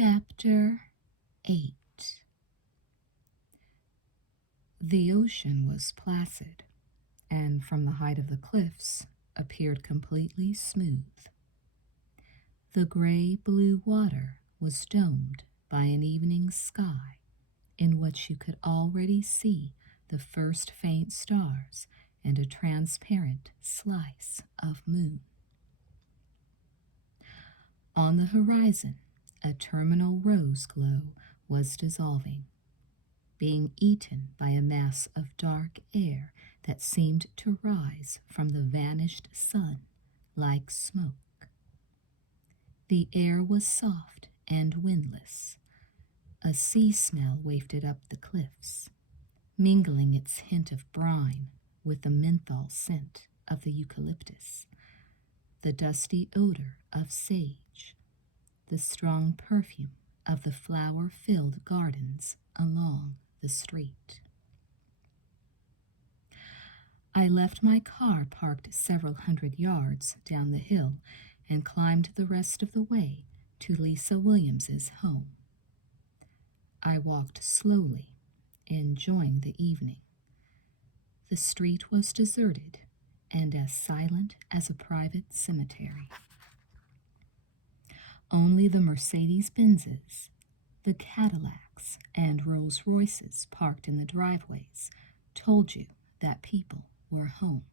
Chapter 8. The ocean was placid, and from the height of the cliffs appeared completely smooth. The gray-blue water was domed by an evening sky in which you could already see the first faint stars and a transparent slice of moon. On the horizon, a terminal rose glow was dissolving, being eaten by a mass of dark air that seemed to rise from the vanished sun like smoke. The air was soft and windless. A sea smell wafted up the cliffs, mingling its hint of brine with the menthol scent of the eucalyptus, the dusty odor of sage, the strong perfume of the flower-filled gardens along the street. I left my car parked several hundred yards down the hill and climbed the rest of the way to Lisa Williams's home. I walked slowly, enjoying the evening. The street was deserted and as silent as a private cemetery. Only the Mercedes-Benzes, the Cadillacs, and Rolls-Royces parked in the driveways told you that people were home.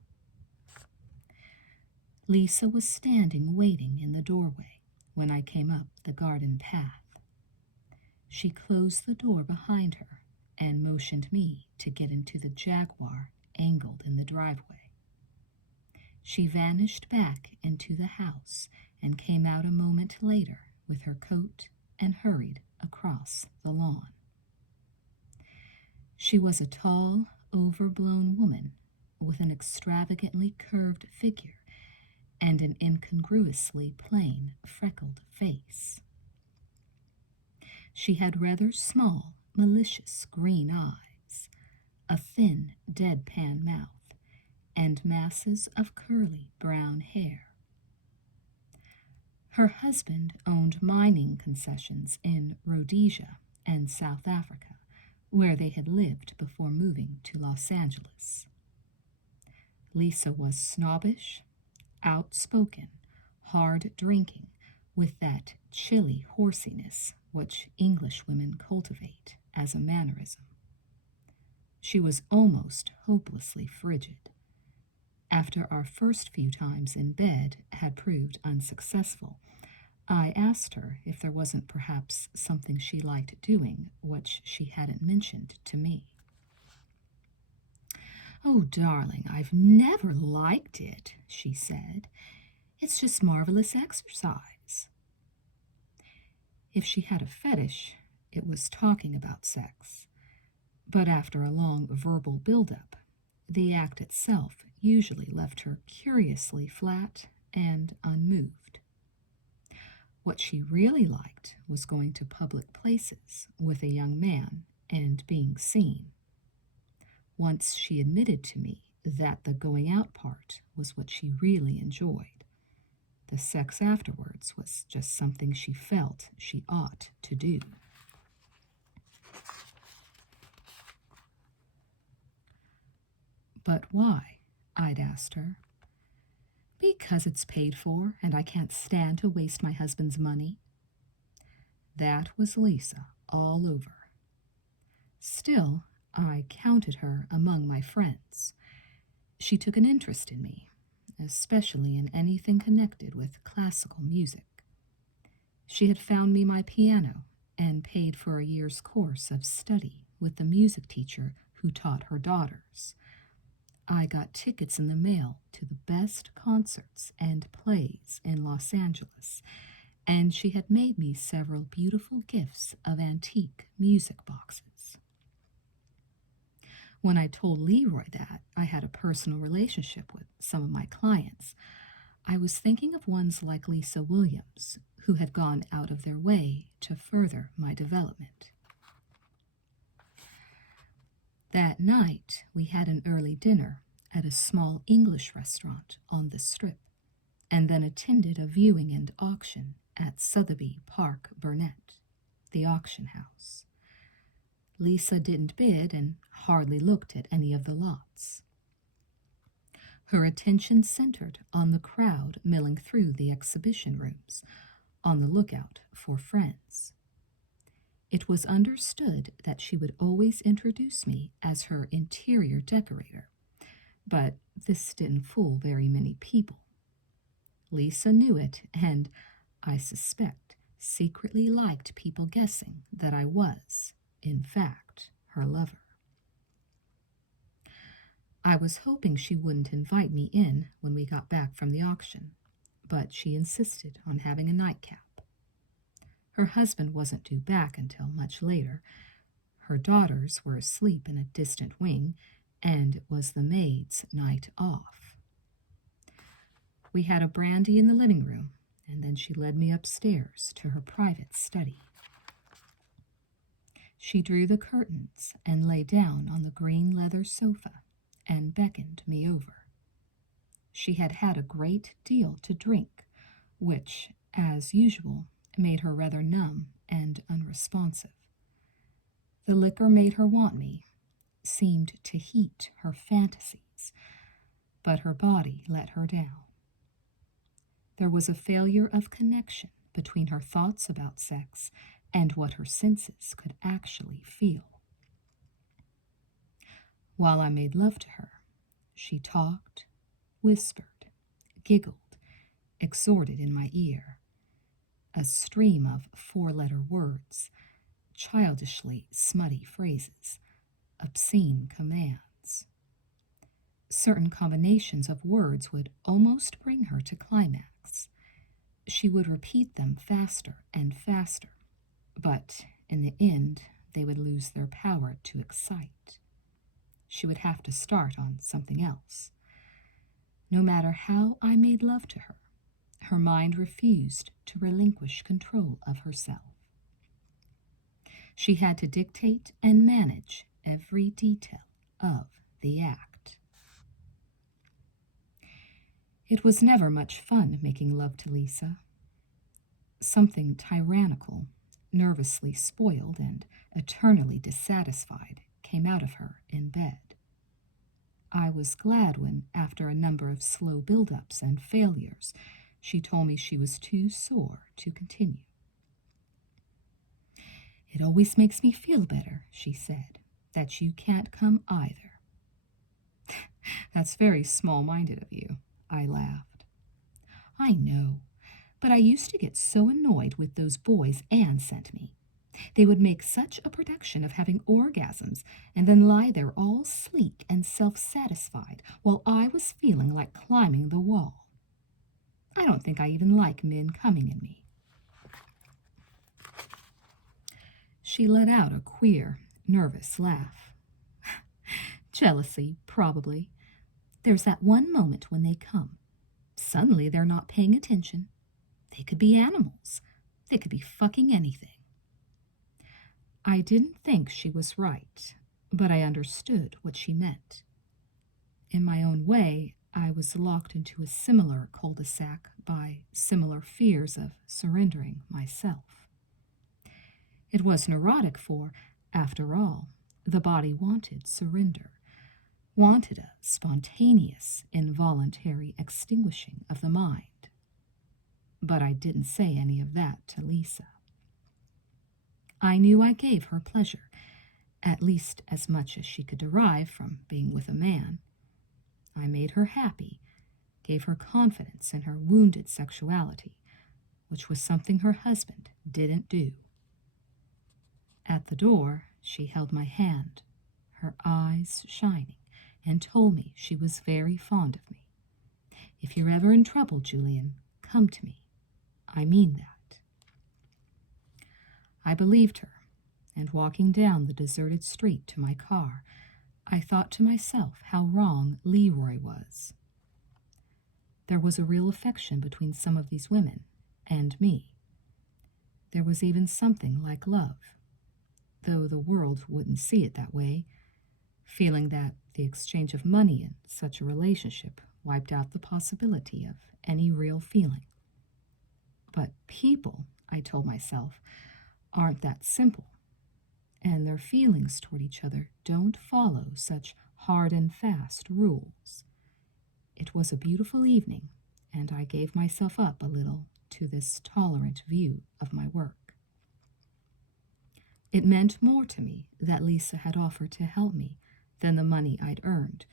Lisa was standing waiting in the doorway when I came up the garden path. She closed the door behind her and motioned me to get into the Jaguar angled in the driveway. She vanished back into the house and came out a moment later with her coat and hurried across the lawn. She was a tall, overblown woman with an extravagantly curved figure and an incongruously plain, freckled face. She had rather small, malicious green eyes, a thin, deadpan mouth, and masses of curly brown hair. Her husband owned mining concessions in Rhodesia and South Africa, where they had lived before moving to Los Angeles. Lisa was snobbish, outspoken, hard-drinking, with that chilly horsiness which English women cultivate as a mannerism. She was almost hopelessly frigid. After our first few times in bed had proved unsuccessful, I asked her if there wasn't perhaps something she liked doing which she hadn't mentioned to me. "Oh, darling, I've never liked it," she said. "It's just marvelous exercise." If she had a fetish, it was talking about sex. But after a long verbal build-up, the act itself usually left her curiously flat and unmoved. What she really liked was going to public places with a young man and being seen. Once she admitted to me that the going out part was what she really enjoyed. The sex afterwards was just something she felt she ought to do. "But why?" I'd asked her. "Because it's paid for, and I can't stand to waste my husband's money." That was Lisa all over. Still, I counted her among my friends. She took an interest in me, especially in anything connected with classical music. She had found me my piano and paid for a year's course of study with the music teacher who taught her daughters. I got tickets in the mail to the best concerts and plays in Los Angeles, and she had made me several beautiful gifts of antique music boxes. When I told Leroy that I had a personal relationship with some of my clients, I was thinking of ones like Lisa Williams, who had gone out of their way to further my development. That night, we had an early dinner at a small English restaurant on the Strip, and then attended a viewing and auction at Sotheby Park, Burnett. the auction house. Lisa didn't bid and hardly looked at any of the lots. Her attention centered on the crowd milling through the exhibition rooms, on the lookout for friends. It was understood that she would always introduce me as her interior decorator, but this didn't fool very many people. Lisa knew it, and, I suspect, secretly liked people guessing that I was, in fact, her lover. I was hoping she wouldn't invite me in when we got back from the auction, but she insisted on having a nightcap. Her husband wasn't due back until much later. Her daughters were asleep in a distant wing, and it was the maid's night off. We had a brandy in the living room, and then she led me upstairs to her private study. She drew the curtains and lay down on the green leather sofa and beckoned me over. She had had a great deal to drink, which, as usual, made her rather numb and unresponsive. The liquor made her want me, seemed to heat her fantasies, but her body let her down. There was a failure of connection between her thoughts about sex and what her senses could actually feel. While I made love to her, she talked, whispered, giggled, exhorted in my ear. A stream of four-letter words, childishly smutty phrases, obscene commands. Certain combinations of words would almost bring her to climax. She would repeat them faster and faster, but in the end they would lose their power to excite. She would have to start on something else. No matter how I made love to her, her mind refused to relinquish control of herself. She had to dictate and manage every detail of the act. It was never much fun making love to Lisa. Something tyrannical, nervously spoiled, and eternally dissatisfied came out of her in bed. I was glad when, after a number of slow build-ups and failures, she told me she was too sore to continue. "It always makes me feel better," she said, "that you can't come either." "That's very small-minded of you," I laughed. "I know, but I used to get so annoyed with those boys Anne sent me. They would make such a production of having orgasms and then lie there all sleek and self-satisfied while I was feeling like climbing the wall. I don't think I even like men coming in me." She let out a queer, nervous laugh. "Jealousy, probably. There's that one moment when they come. Suddenly they're not paying attention. They could be animals. They could be fucking anything." I didn't think she was right, but I understood what she meant. In my own way, I was locked into a similar cul-de-sac by similar fears of surrendering myself. It was neurotic for, after all, the body wanted surrender, wanted a spontaneous, involuntary extinguishing of the mind. But I didn't say any of that to Lisa. I knew I gave her pleasure, at least as much as she could derive from being with a man. I made her happy, gave her confidence in her wounded sexuality, which was something her husband didn't do. At the door, she held my hand, her eyes shining, and told me she was very fond of me. "If you're ever in trouble, Julian, come to me. I mean that." I believed her, and walking down the deserted street to my car, I thought to myself how wrong Leroy was. There was a real affection between some of these women and me. There was even something like love, though the world wouldn't see it that way, feeling that the exchange of money in such a relationship wiped out the possibility of any real feeling. But people, I told myself, aren't that simple, and their feelings toward each other don't follow such hard and fast rules. It was a beautiful evening, and I gave myself up a little to this tolerant view of my work. It meant more to me that Lisa had offered to help me than the money I'd earned,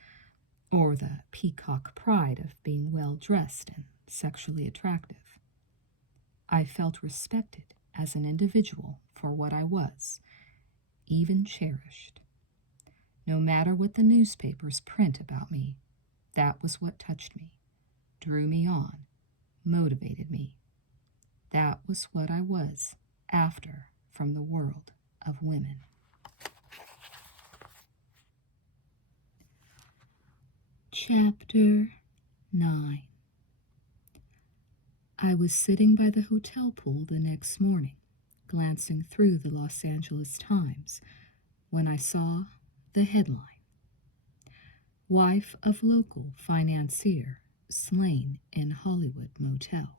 or the peacock pride of being well dressed and sexually attractive. I felt respected as an individual for what I was, even cherished. No matter what the newspapers print about me, that was what touched me, drew me on, motivated me. That was what I was after from the world of women. Chapter 9. I was sitting by the hotel pool the next morning, glancing through the Los Angeles Times, when I saw the headline: Wife of local financier slain in Hollywood motel.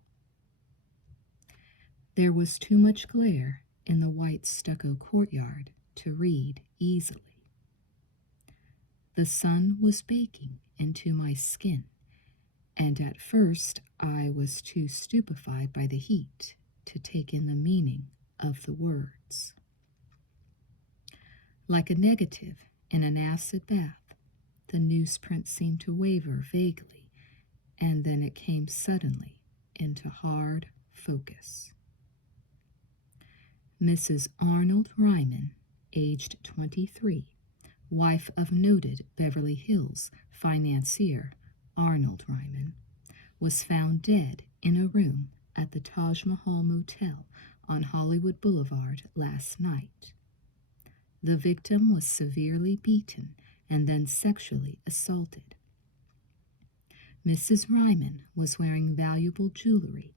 There was too much glare in the white stucco courtyard to read easily. The sun was baking into my skin, and at first I was too stupefied by the heat to take in the meaning of the words. Like a negative in an acid bath, the newsprint seemed to waver vaguely, and then it came suddenly into hard focus. Mrs. Arnold Ryman, aged 23, wife of noted Beverly Hills financier Arnold Ryman, was found dead in a room at the Taj Mahal Motel on Hollywood Boulevard last night. The victim was severely beaten and then sexually assaulted. Mrs. Ryman was wearing valuable jewelry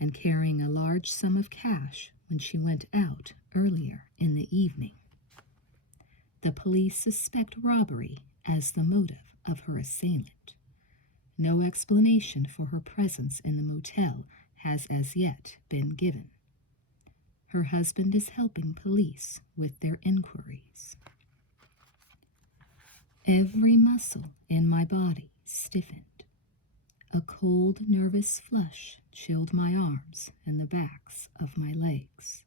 and carrying a large sum of cash when she went out earlier in the evening. The police suspect robbery as the motive of her assailant. No explanation for her presence in the motel has as yet been given. Her husband is helping police with their inquiries. Every muscle in my body stiffened. A cold, nervous flush chilled my arms and the backs of my legs.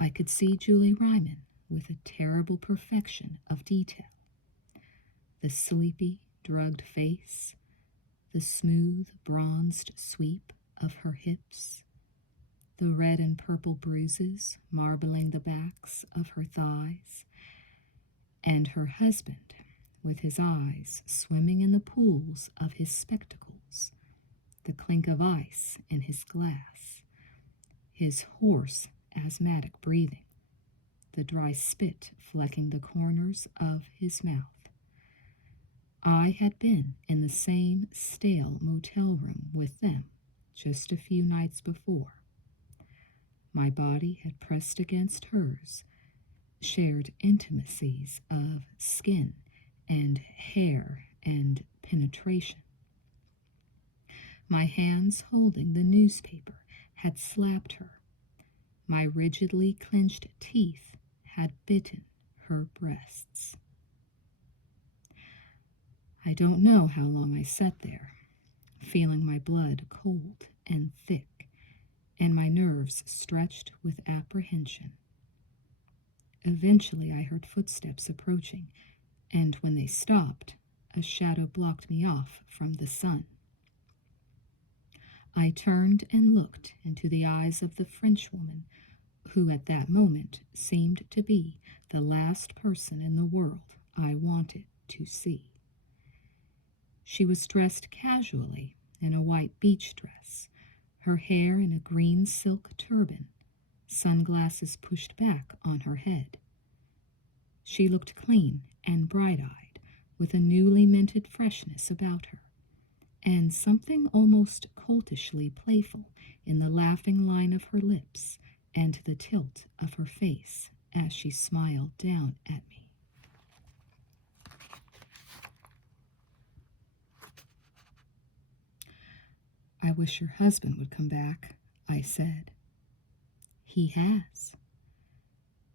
I could see Julie Ryman with a terrible perfection of detail. The sleepy, drugged face, the smooth, bronzed sweep of her hips, the red and purple bruises marbling the backs of her thighs, and her husband with his eyes swimming in the pools of his spectacles, the clink of ice in his glass, his hoarse, asthmatic breathing, the dry spit flecking the corners of his mouth. I had been in the same stale motel room with them just a few nights before. My body had pressed against hers, shared intimacies of skin and hair and penetration. My hands holding the newspaper had slapped her. My rigidly clenched teeth had bitten her breasts. I don't know how long I sat there, feeling my blood cold and thick, and my nerves stretched with apprehension. Eventually I heard footsteps approaching, and when they stopped, a shadow blocked me off from the sun. I turned and looked into the eyes of the Frenchwoman, who at that moment seemed to be the last person in the world I wanted to see. She was dressed casually in a white beach dress, her hair in a green silk turban, sunglasses pushed back on her head. She looked clean and bright-eyed, with a newly minted freshness about her, and something almost coltishly playful in the laughing line of her lips and the tilt of her face as she smiled down at me. "I wish your husband would come back," I said. "He has,"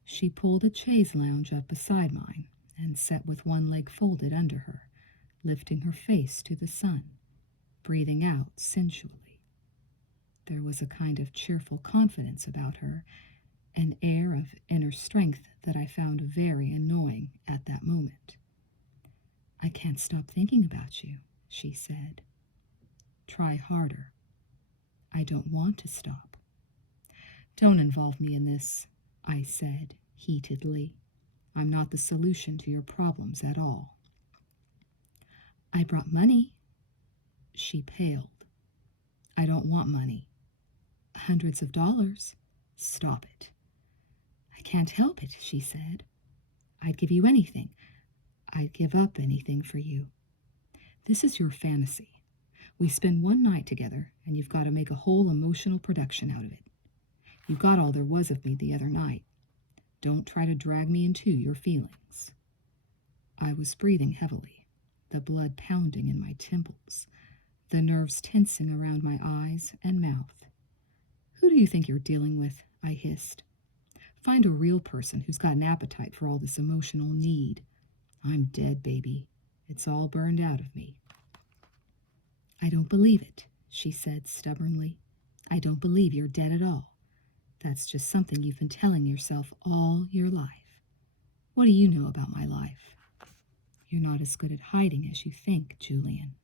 She pulled a chaise lounge up beside mine and sat with one leg folded under her, lifting her face to the sun, breathing out sensually. There was a kind of cheerful confidence about her, an air of inner strength that I found very annoying at that moment. "I can't stop thinking about you," she said. "Try harder." "I don't want to stop." "Don't involve me in this," I said heatedly. "I'm not the solution to your problems at all." "I brought money." She paled. "I don't want money." "Hundreds of dollars." "Stop it." "I can't help it," she said. "I'd give you anything. I'd give up anything for you. This is your fantasy. We spend one night together, and you've got to make a whole emotional production out of it. You got all there was of me the other night. Don't try to drag me into your feelings." I was breathing heavily, the blood pounding in my temples, the nerves tensing around my eyes and mouth. "Who do you think you're dealing with?" I hissed. "Find a real person who's got an appetite for all this emotional need. I'm dead, baby. It's all burned out of me." "I don't believe it," she said stubbornly. "I don't believe you're dead at all. That's just something you've been telling yourself all your life. What do you know about my life? You're not as good at hiding as you think, Julian."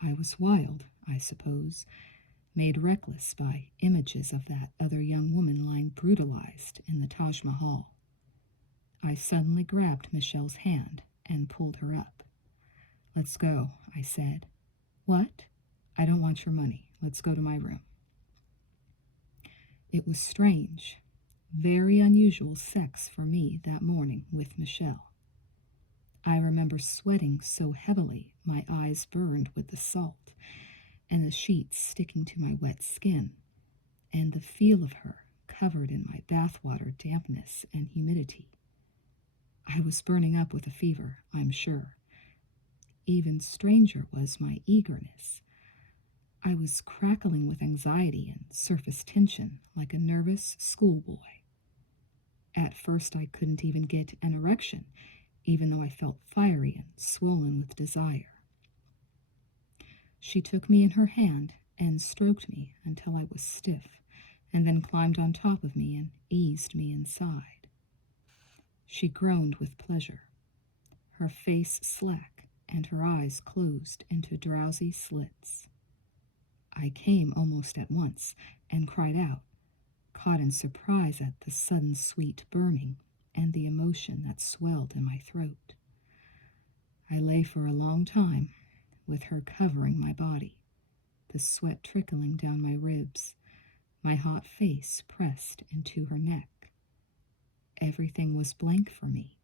I was wild, I suppose, made reckless by images of that other young woman lying brutalized in the Taj Mahal. I suddenly grabbed Michelle's hand and pulled her up. "Let's go," I said. "What?" "I don't want your money. Let's go to my room." It was strange, very unusual sex for me that morning with Michelle. I remember sweating so heavily my eyes burned with the salt, and the sheets sticking to my wet skin, and the feel of her covered in my bathwater dampness and humidity. I was burning up with a fever, I'm sure. Even stranger was my eagerness. I was crackling with anxiety and surface tension like a nervous schoolboy. At first I couldn't even get an erection, even though I felt fiery and swollen with desire. She took me in her hand and stroked me until I was stiff, and then climbed on top of me and eased me inside. She groaned with pleasure, her face slack and her eyes closed into drowsy slits. I came almost at once and cried out, caught in surprise at the sudden sweet burning and the emotion that swelled in my throat. I lay for a long time, with her covering my body, the sweat trickling down my ribs, my hot face pressed into her neck. Everything was blank for me,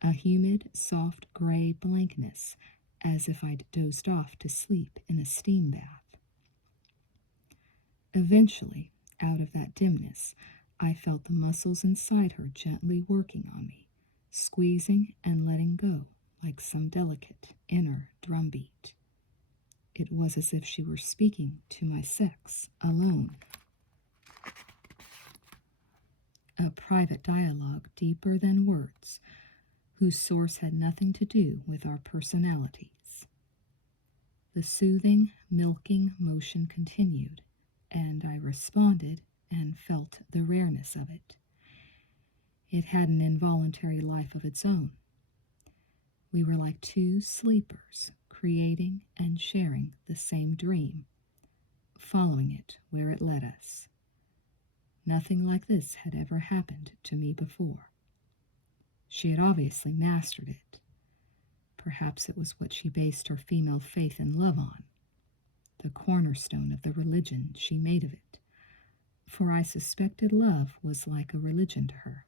a humid, soft gray blankness, as if I'd dozed off to sleep in a steam bath. Eventually, out of that dimness, I felt the muscles inside her gently working on me, squeezing and letting go like some delicate inner drumbeat. It was as if she were speaking to my sex alone. A private dialogue deeper than words, whose source had nothing to do with our personalities. The soothing, milking motion continued, and I responded and felt the rareness of it. It had an involuntary life of its own. We were like two sleepers, creating and sharing the same dream, following it where it led us. Nothing like this had ever happened to me before. She had obviously mastered it. Perhaps it was what she based her female faith and love on, the cornerstone of the religion she made of it, for I suspected love was like a religion to her.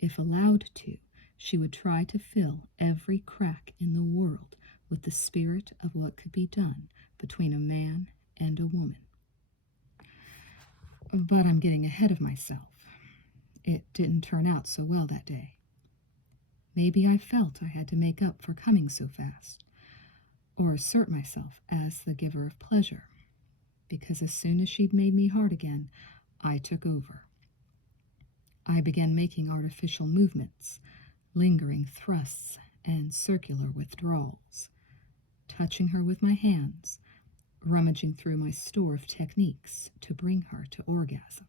If allowed to, she would try to fill every crack in the world with the spirit of what could be done between a man and a woman. But I'm getting ahead of myself. It didn't turn out so well that day. Maybe I felt I had to make up for coming so fast, or assert myself as the giver of pleasure, because as soon as she'd made me hard again, I took over. I began making artificial movements, lingering thrusts and circular withdrawals, touching her with my hands, rummaging through my store of techniques to bring her to orgasm.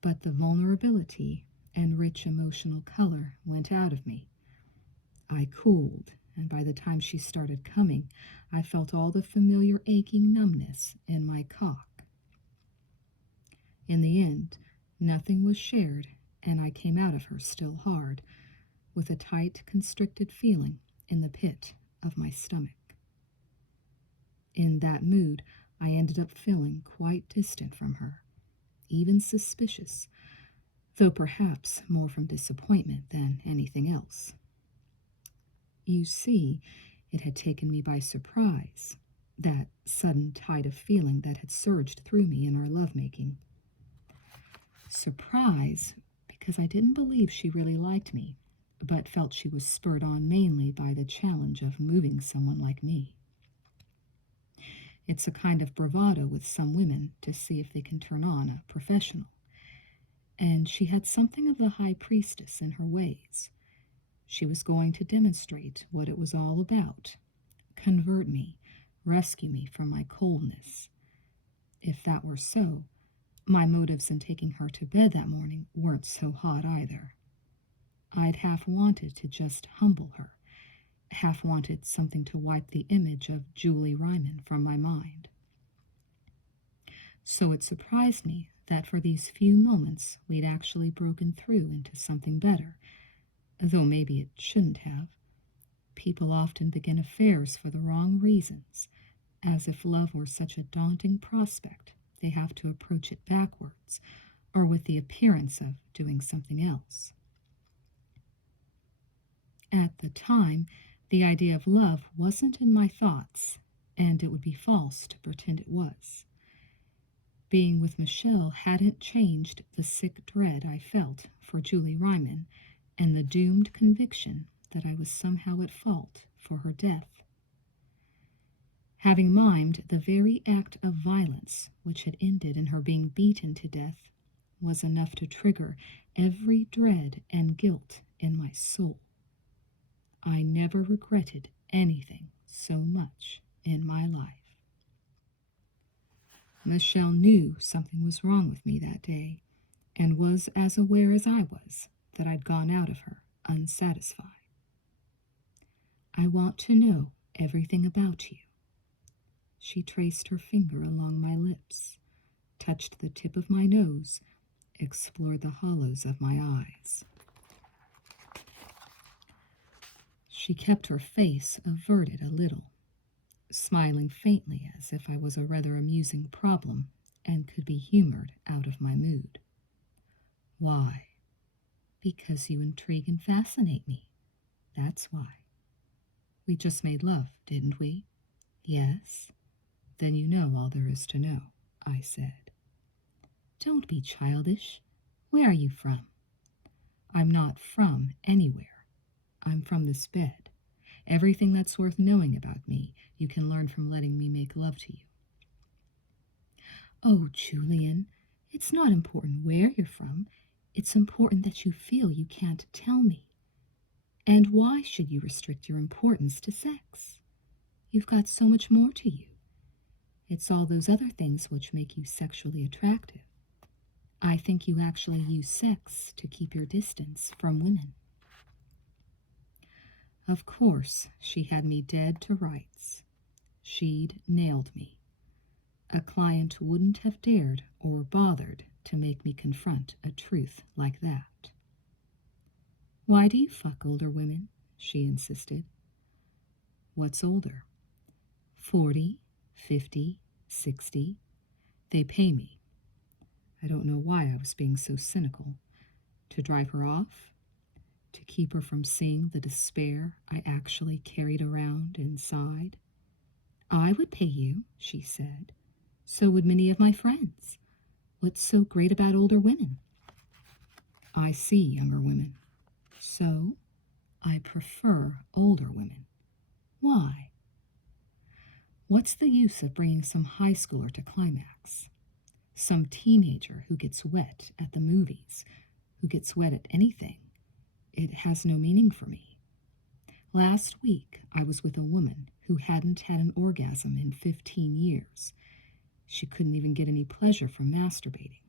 But the vulnerability and rich emotional color went out of me. I cooled, and by the time she started coming, I felt all the familiar aching numbness in my cock. In the end, nothing was shared, and I came out of her still hard, with a tight, constricted feeling in the pit of my stomach. In that mood, I ended up feeling quite distant from her, even suspicious, though perhaps more from disappointment than anything else. You see, it had taken me by surprise, that sudden tide of feeling that had surged through me in our lovemaking. Surprise, because I didn't believe she really liked me, but felt she was spurred on mainly by the challenge of moving someone like me. It's a kind of bravado with some women to see if they can turn on a professional. And she had something of the high priestess in her ways. She was going to demonstrate what it was all about, convert me, rescue me from my coldness. If that were so, my motives in taking her to bed that morning weren't so hot either. I'd half wanted to just humble her, half wanted something to wipe the image of Julie Ryman from my mind. So it surprised me that for these few moments we'd actually broken through into something better, though maybe it shouldn't have. People often begin affairs for the wrong reasons, as if love were such a daunting prospect they have to approach it backwards, or with the appearance of doing something else. At the time, the idea of love wasn't in my thoughts, and it would be false to pretend it was. Being with Michelle hadn't changed the sick dread I felt for Julie Ryman and the doomed conviction that I was somehow at fault for her death. Having mimed the very act of violence which had ended in her being beaten to death was enough to trigger every dread and guilt in my soul. I never regretted anything so much in my life. Michelle knew something was wrong with me that day, and was as aware as I was that I'd gone out of her unsatisfied. I want to know everything about you. She traced her finger along my lips, touched the tip of my nose, explored the hollows of my eyes. She kept her face averted a little, smiling faintly as if I was a rather amusing problem and could be humored out of my mood. Why? Because you intrigue and fascinate me. That's why. We just made love, didn't we? Yes. Then you know all there is to know, I said. Don't be childish. Where are you from? I'm not from anywhere. I'm from this bed. Everything that's worth knowing about me, you can learn from letting me make love to you. Oh, Julian, it's not important where you're from. It's important that you feel you can't tell me. And why should you restrict your importance to sex? You've got so much more to you. It's all those other things which make you sexually attractive. I think you actually use sex to keep your distance from women. Of course, she had me dead to rights. She'd nailed me. A client wouldn't have dared or bothered to make me confront a truth like that. Why do you fuck older women? She insisted. What's older? 40, 50, 60. They pay me. I don't know why I was being so cynical. To drive her off? To keep her from seeing the despair I actually carried around inside? I would pay you, she said. So would many of my friends. What's so great about older women? I see younger women. So, I prefer older women. Why? What's the use of bringing some high schooler to climax? some teenager who gets wet at the movies, who gets wet at anything. It has no meaning for me. Last week, I was with a woman who hadn't had an orgasm in 15 years. She couldn't even get any pleasure from masturbating.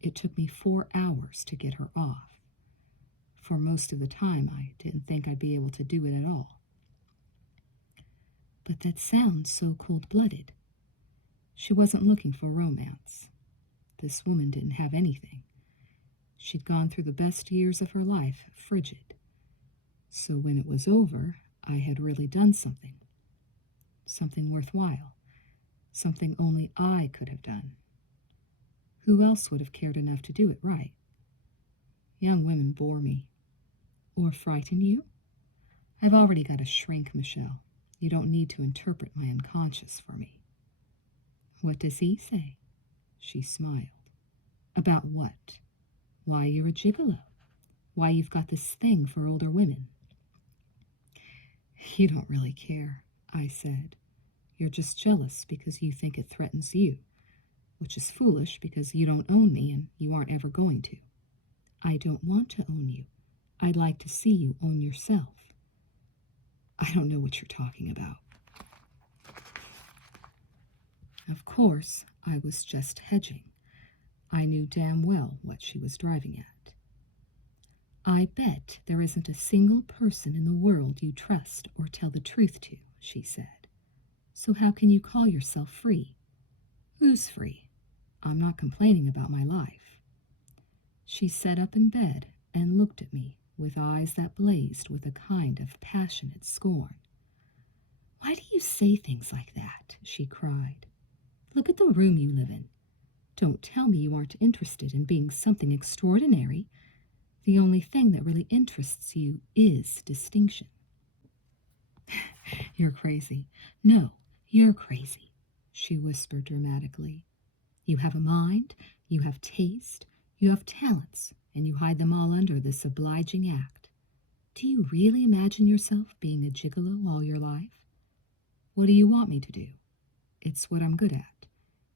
It took me 4 hours to get her off. For most of the time, I didn't think I'd be able to do it at all. But that sounds so cold-blooded. She wasn't looking for romance. This woman didn't have anything. She'd gone through the best years of her life frigid. So when it was over, I had really done something. Something worthwhile. Something only I could have done. Who else would have cared enough to do it right? Young women bore me. Or frighten you? I've already got a shrink, Michelle. You don't need to interpret my unconscious for me. What does he say? She smiled. About what? Why you're a gigolo. Why you've got this thing for older women. You don't really care, I said. You're just jealous because you think it threatens you, which is foolish because you don't own me and you aren't ever going to. I don't want to own you. I'd like to see you own yourself. I don't know what you're talking about. Of course, I was just hedging. I knew damn well what she was driving at. I bet there isn't a single person in the world you trust or tell the truth to, she said. So how can you call yourself free? Who's free? I'm not complaining about my life. She sat up in bed and looked at me with eyes that blazed with a kind of passionate scorn. Why do you say things like that? She cried. Look at the room you live in. Don't tell me you aren't interested in being something extraordinary. The only thing that really interests you is distinction. You're crazy. No, you're crazy, she whispered dramatically. You have a mind, you have taste, you have talents, and you hide them all under this obliging act. Do you really imagine yourself being a gigolo all your life? What do you want me to do? It's what I'm good at.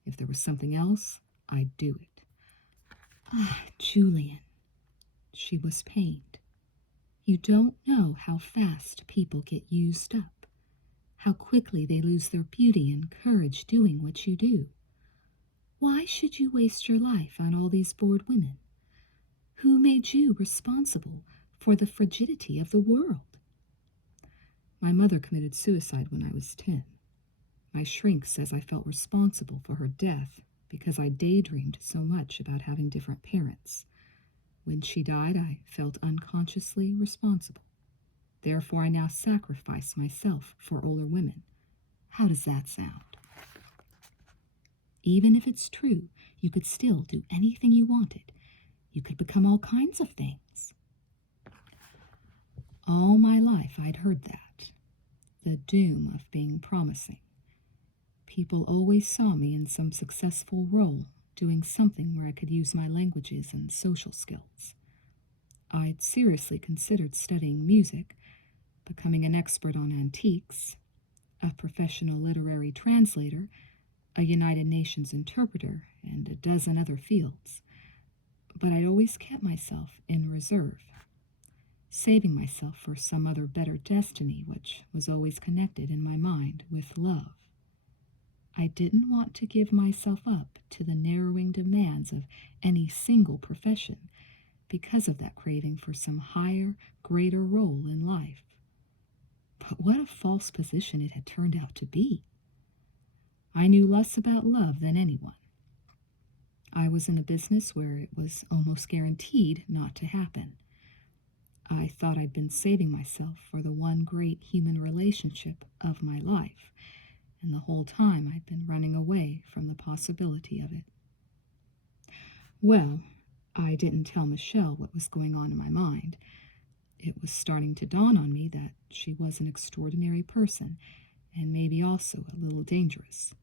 If there was something else, I'd do it. Ah, Julian. She was pained. You don't know how fast people get used up, how quickly they lose their beauty and courage doing what you do. Why should you waste your life on all these bored women? Who made you responsible for the frigidity of the world? My mother committed suicide when I was 10. My shrink says I felt responsible for her death because I daydreamed so much about having different parents. When she died, I felt unconsciously responsible. Therefore, I now sacrifice myself for older women. How does that sound? Even if it's true, you could still do anything you wanted. You could become all kinds of things. All my life I'd heard that. The doom of being promising. People always saw me in some successful role, doing something where I could use my languages and social skills. I'd seriously considered studying music, becoming an expert on antiques, a professional literary translator, a United Nations interpreter, and a dozen other fields. But I'd always kept myself in reserve, saving myself for some other better destiny which was always connected in my mind with love. I didn't want to give myself up to the narrowing demands of any single profession because of that craving for some higher, greater role in life. But what a false position it had turned out to be. I knew less about love than anyone. I was in a business where it was almost guaranteed not to happen. I thought I'd been saving myself for the one great human relationship of my life, and the whole time I'd been running away from the possibility of it. Well, I didn't tell Michelle what was going on in my mind. It was starting to dawn on me that she was an extraordinary person, and maybe also a little dangerous.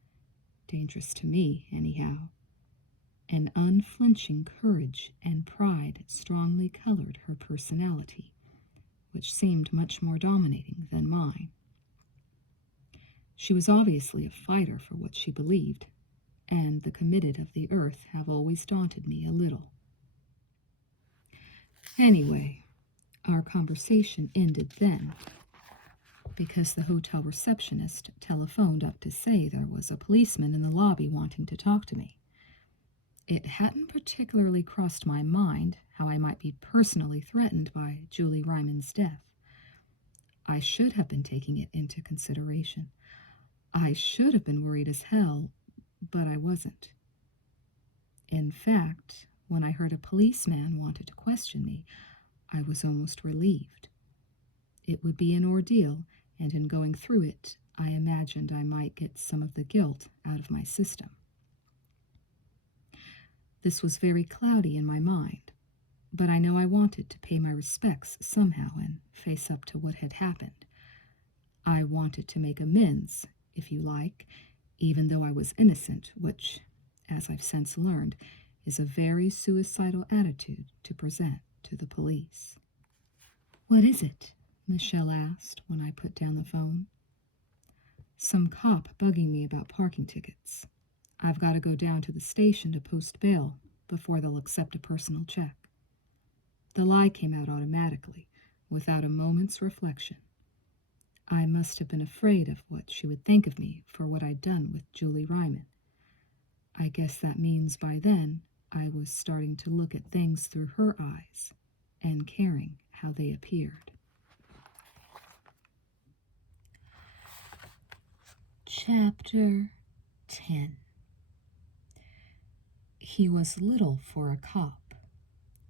Dangerous to me, anyhow. An unflinching courage and pride strongly colored her personality, which seemed much more dominating than mine. She was obviously a fighter for what she believed, and the committed of the earth have always daunted me a little. Anyway, our conversation ended then, because the hotel receptionist telephoned up to say there was a policeman in the lobby wanting to talk to me. It hadn't particularly crossed my mind how I might be personally threatened by Julie Ryman's death. I should have been taking it into consideration. I should have been worried as hell, but I wasn't. In fact, when I heard a policeman wanted to question me, I was almost relieved. It would be an ordeal, and in going through it, I imagined I might get some of the guilt out of my system. This was very cloudy in my mind, but I know I wanted to pay my respects somehow and face up to what had happened. I wanted to make amends, if you like, even though I was innocent, which, as I've since learned, is a very suicidal attitude to present to the police. "What is it?" Michelle asked when I put down the phone. "Some cop bugging me about parking tickets. I've got to go down to the station to post bail before they'll accept a personal check." The lie came out automatically, without a moment's reflection. I must have been afraid of what she would think of me for what I'd done with Julie Ryman. I guess that means by then I was starting to look at things through her eyes and caring how they appeared. Chapter 10. He was little for a cop,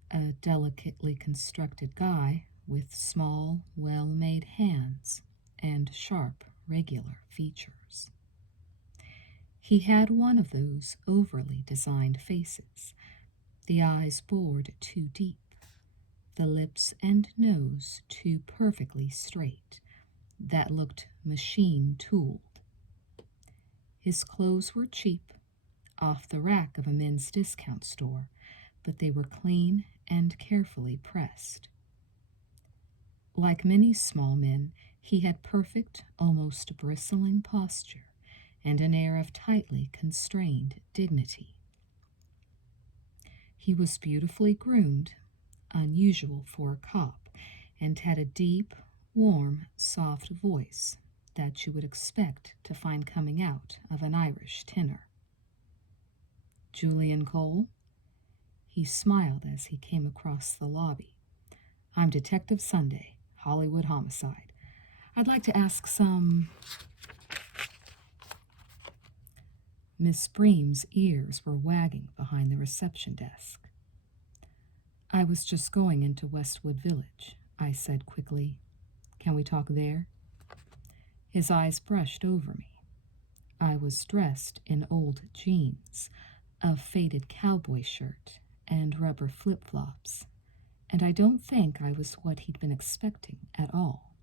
a delicately constructed guy with small, well-made hands and sharp, regular features. He had one of those overly designed faces, the eyes bored too deep, the lips and nose too perfectly straight, that looked machine-tooled. His clothes were cheap, off the rack of a men's discount store, but they were clean and carefully pressed. Like many small men, he had perfect, almost bristling posture and an air of tightly constrained dignity. He was beautifully groomed, unusual for a cop, and had a deep, warm, soft voice that you would expect to find coming out of an Irish tenor. "Julian Cole?" He smiled as he came across the lobby. "I'm Detective Sunday, Hollywood Homicide. I'd like to ask some..." Miss Bream's ears were wagging behind the reception desk. "I was just going into Westwood Village," I said quickly. "Can we talk there?" His eyes brushed over me. I was dressed in old jeans, a faded cowboy shirt, and rubber flip-flops, and I don't think I was what he'd been expecting at all.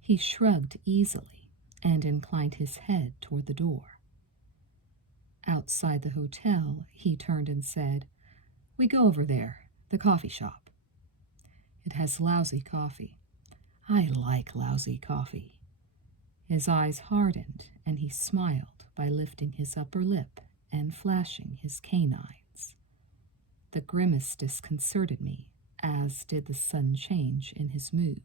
He shrugged easily and inclined his head toward the door. Outside the hotel, he turned and said, "We go over there, the coffee shop. It has lousy coffee. I like lousy coffee." His eyes hardened, and he smiled by lifting his upper lip and flashing his canines. The grimace disconcerted me, as did the sudden change in his mood.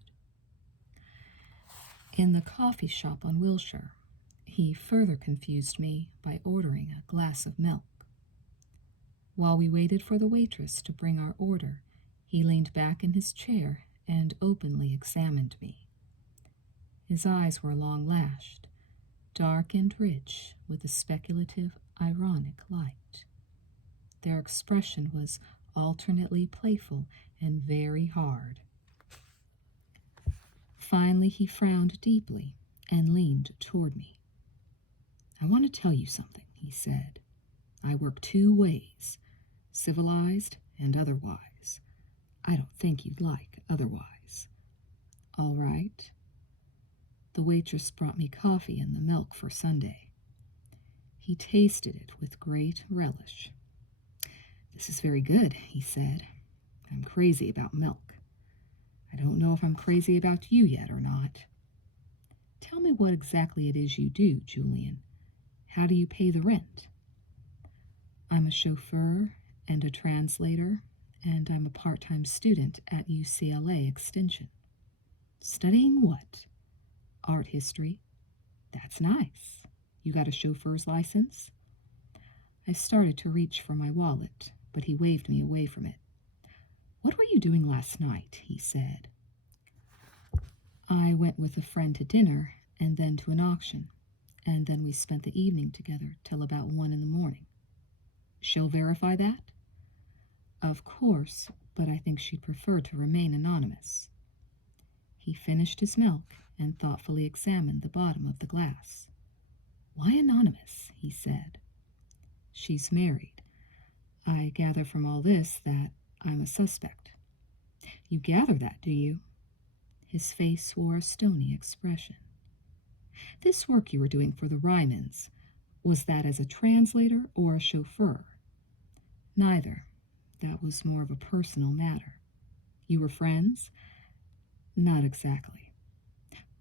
In the coffee shop on Wilshire, he further confused me by ordering a glass of milk. While we waited for the waitress to bring our order, he leaned back in his chair and openly examined me. His eyes were long-lashed, dark and rich, with a speculative, ironic light. Their expression was alternately playful and very hard. Finally, he frowned deeply and leaned toward me. "I want to tell you something," he said. "I work two ways, civilized and otherwise. I don't think you'd like otherwise." "All right." The waitress brought me coffee and the milk for Sunday. He tasted it with great relish. "This is very good," he said. "I'm crazy about milk. I don't know if I'm crazy about you yet or not. Tell me what exactly it is you do, Julian, How do you pay the rent? I'm a chauffeur and a translator, and I'm a part-time student at UCLA Extension. Studying what? Art history. That's nice. You got a chauffeur's license? I started to reach for my wallet, but he waved me away from it. What were you doing last night? He said. I went with a friend to dinner and then to an auction, and then we spent the evening together till about 1 in the morning. She'll verify that? Of course, but I think she'd prefer to remain anonymous. He finished his milk and thoughtfully examined the bottom of the glass. Why anonymous? He said. She's married. I gather from all this that I'm a suspect. You gather that, do you? His face wore a stony expression. This work you were doing for the Rymans, was that as a translator or a chauffeur? Neither. That was more of a personal matter. You were friends? Not exactly.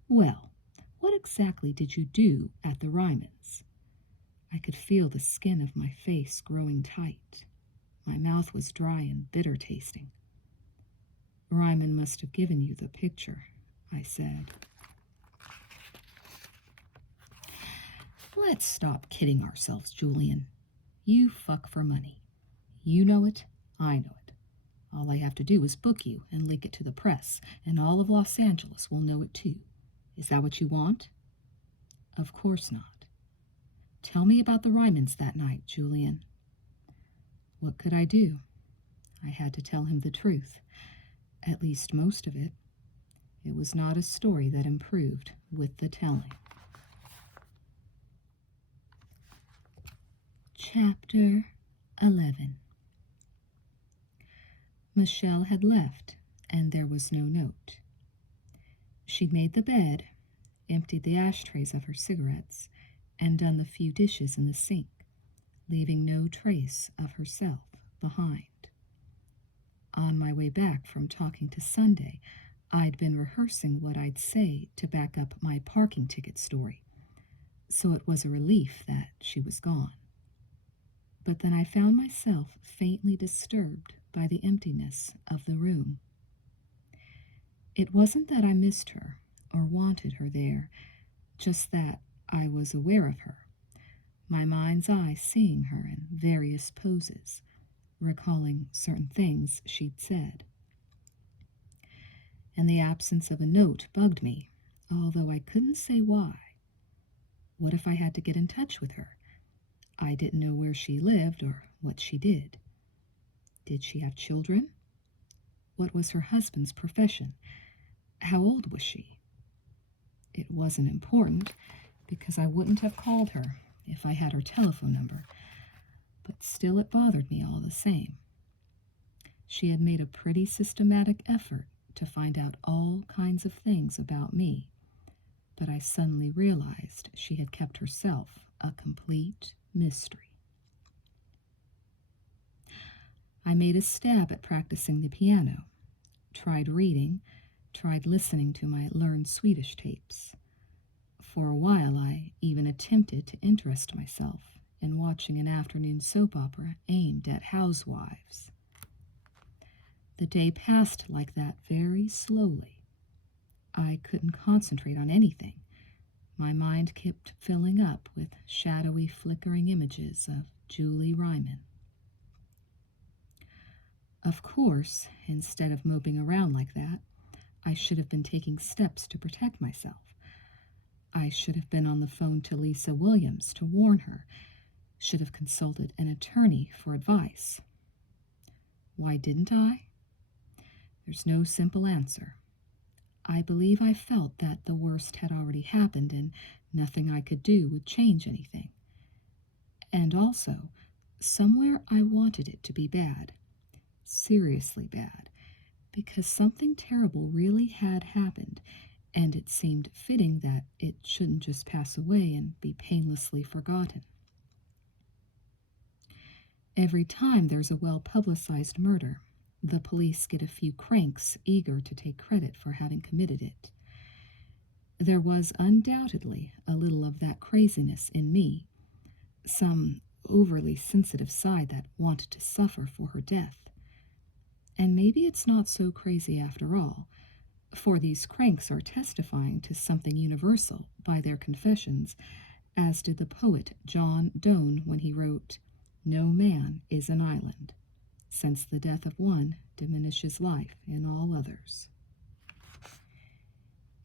Well, what exactly did you do at the Rymans? I could feel the skin of my face growing tight. My mouth was dry and bitter tasting. Ryman must have given you the picture, I said. Let's stop kidding ourselves, Julian. You fuck for money. You know it, I know it. All I have to do is book you and leak it to the press, and all of Los Angeles will know it too. Is that what you want? Of course not. Tell me about the Rymans that night, Julian. What could I do? I had to tell him the truth, at least most of it. It was not a story that improved with the telling. Chapter 11. Michelle had left, and there was no note. She'd made the bed, emptied the ashtrays of her cigarettes, and done the few dishes in the sink, leaving no trace of herself behind. On my way back from talking to Sunday, I'd been rehearsing what I'd say to back up my parking ticket story, so it was a relief that she was gone. But then I found myself faintly disturbed by the emptiness of the room. It wasn't that I missed her or wanted her there, just that I was aware of her, my mind's eye seeing her in various poses, recalling certain things she'd said. And the absence of a note bugged me, although I couldn't say why. What if I had to get in touch with her? I didn't know where she lived or what she did. Did she have children? What was her husband's profession? How old was she? It wasn't important, because I wouldn't have called her if I had her telephone number, but still it bothered me all the same. She had made a pretty systematic effort to find out all kinds of things about me, but I suddenly realized she had kept herself a complete mystery. I made a stab at practicing the piano, tried reading, tried listening to my learned Swedish tapes. For a while I even attempted to interest myself in watching an afternoon soap opera aimed at housewives. The day passed like that very slowly. I couldn't concentrate on anything. My mind kept filling up with shadowy, flickering images of Julie Ryman. Of course, instead of moping around like that, I should have been taking steps to protect myself. I should have been on the phone to Lisa Williams to warn her, should have consulted an attorney for advice. Why didn't I? There's no simple answer. I believe I felt that the worst had already happened and nothing I could do would change anything. And also, somewhere I wanted it to be bad, seriously bad, because something terrible really had happened, and it seemed fitting that it shouldn't just pass away and be painlessly forgotten. Every time there's a well-publicized murder, the police get a few cranks eager to take credit for having committed it. There was undoubtedly a little of that craziness in me, some overly sensitive side that wanted to suffer for her death. And maybe it's not so crazy after all, for these cranks are testifying to something universal by their confessions, as did the poet John Donne when he wrote, "No man is an island, since the death of one diminishes life in all others."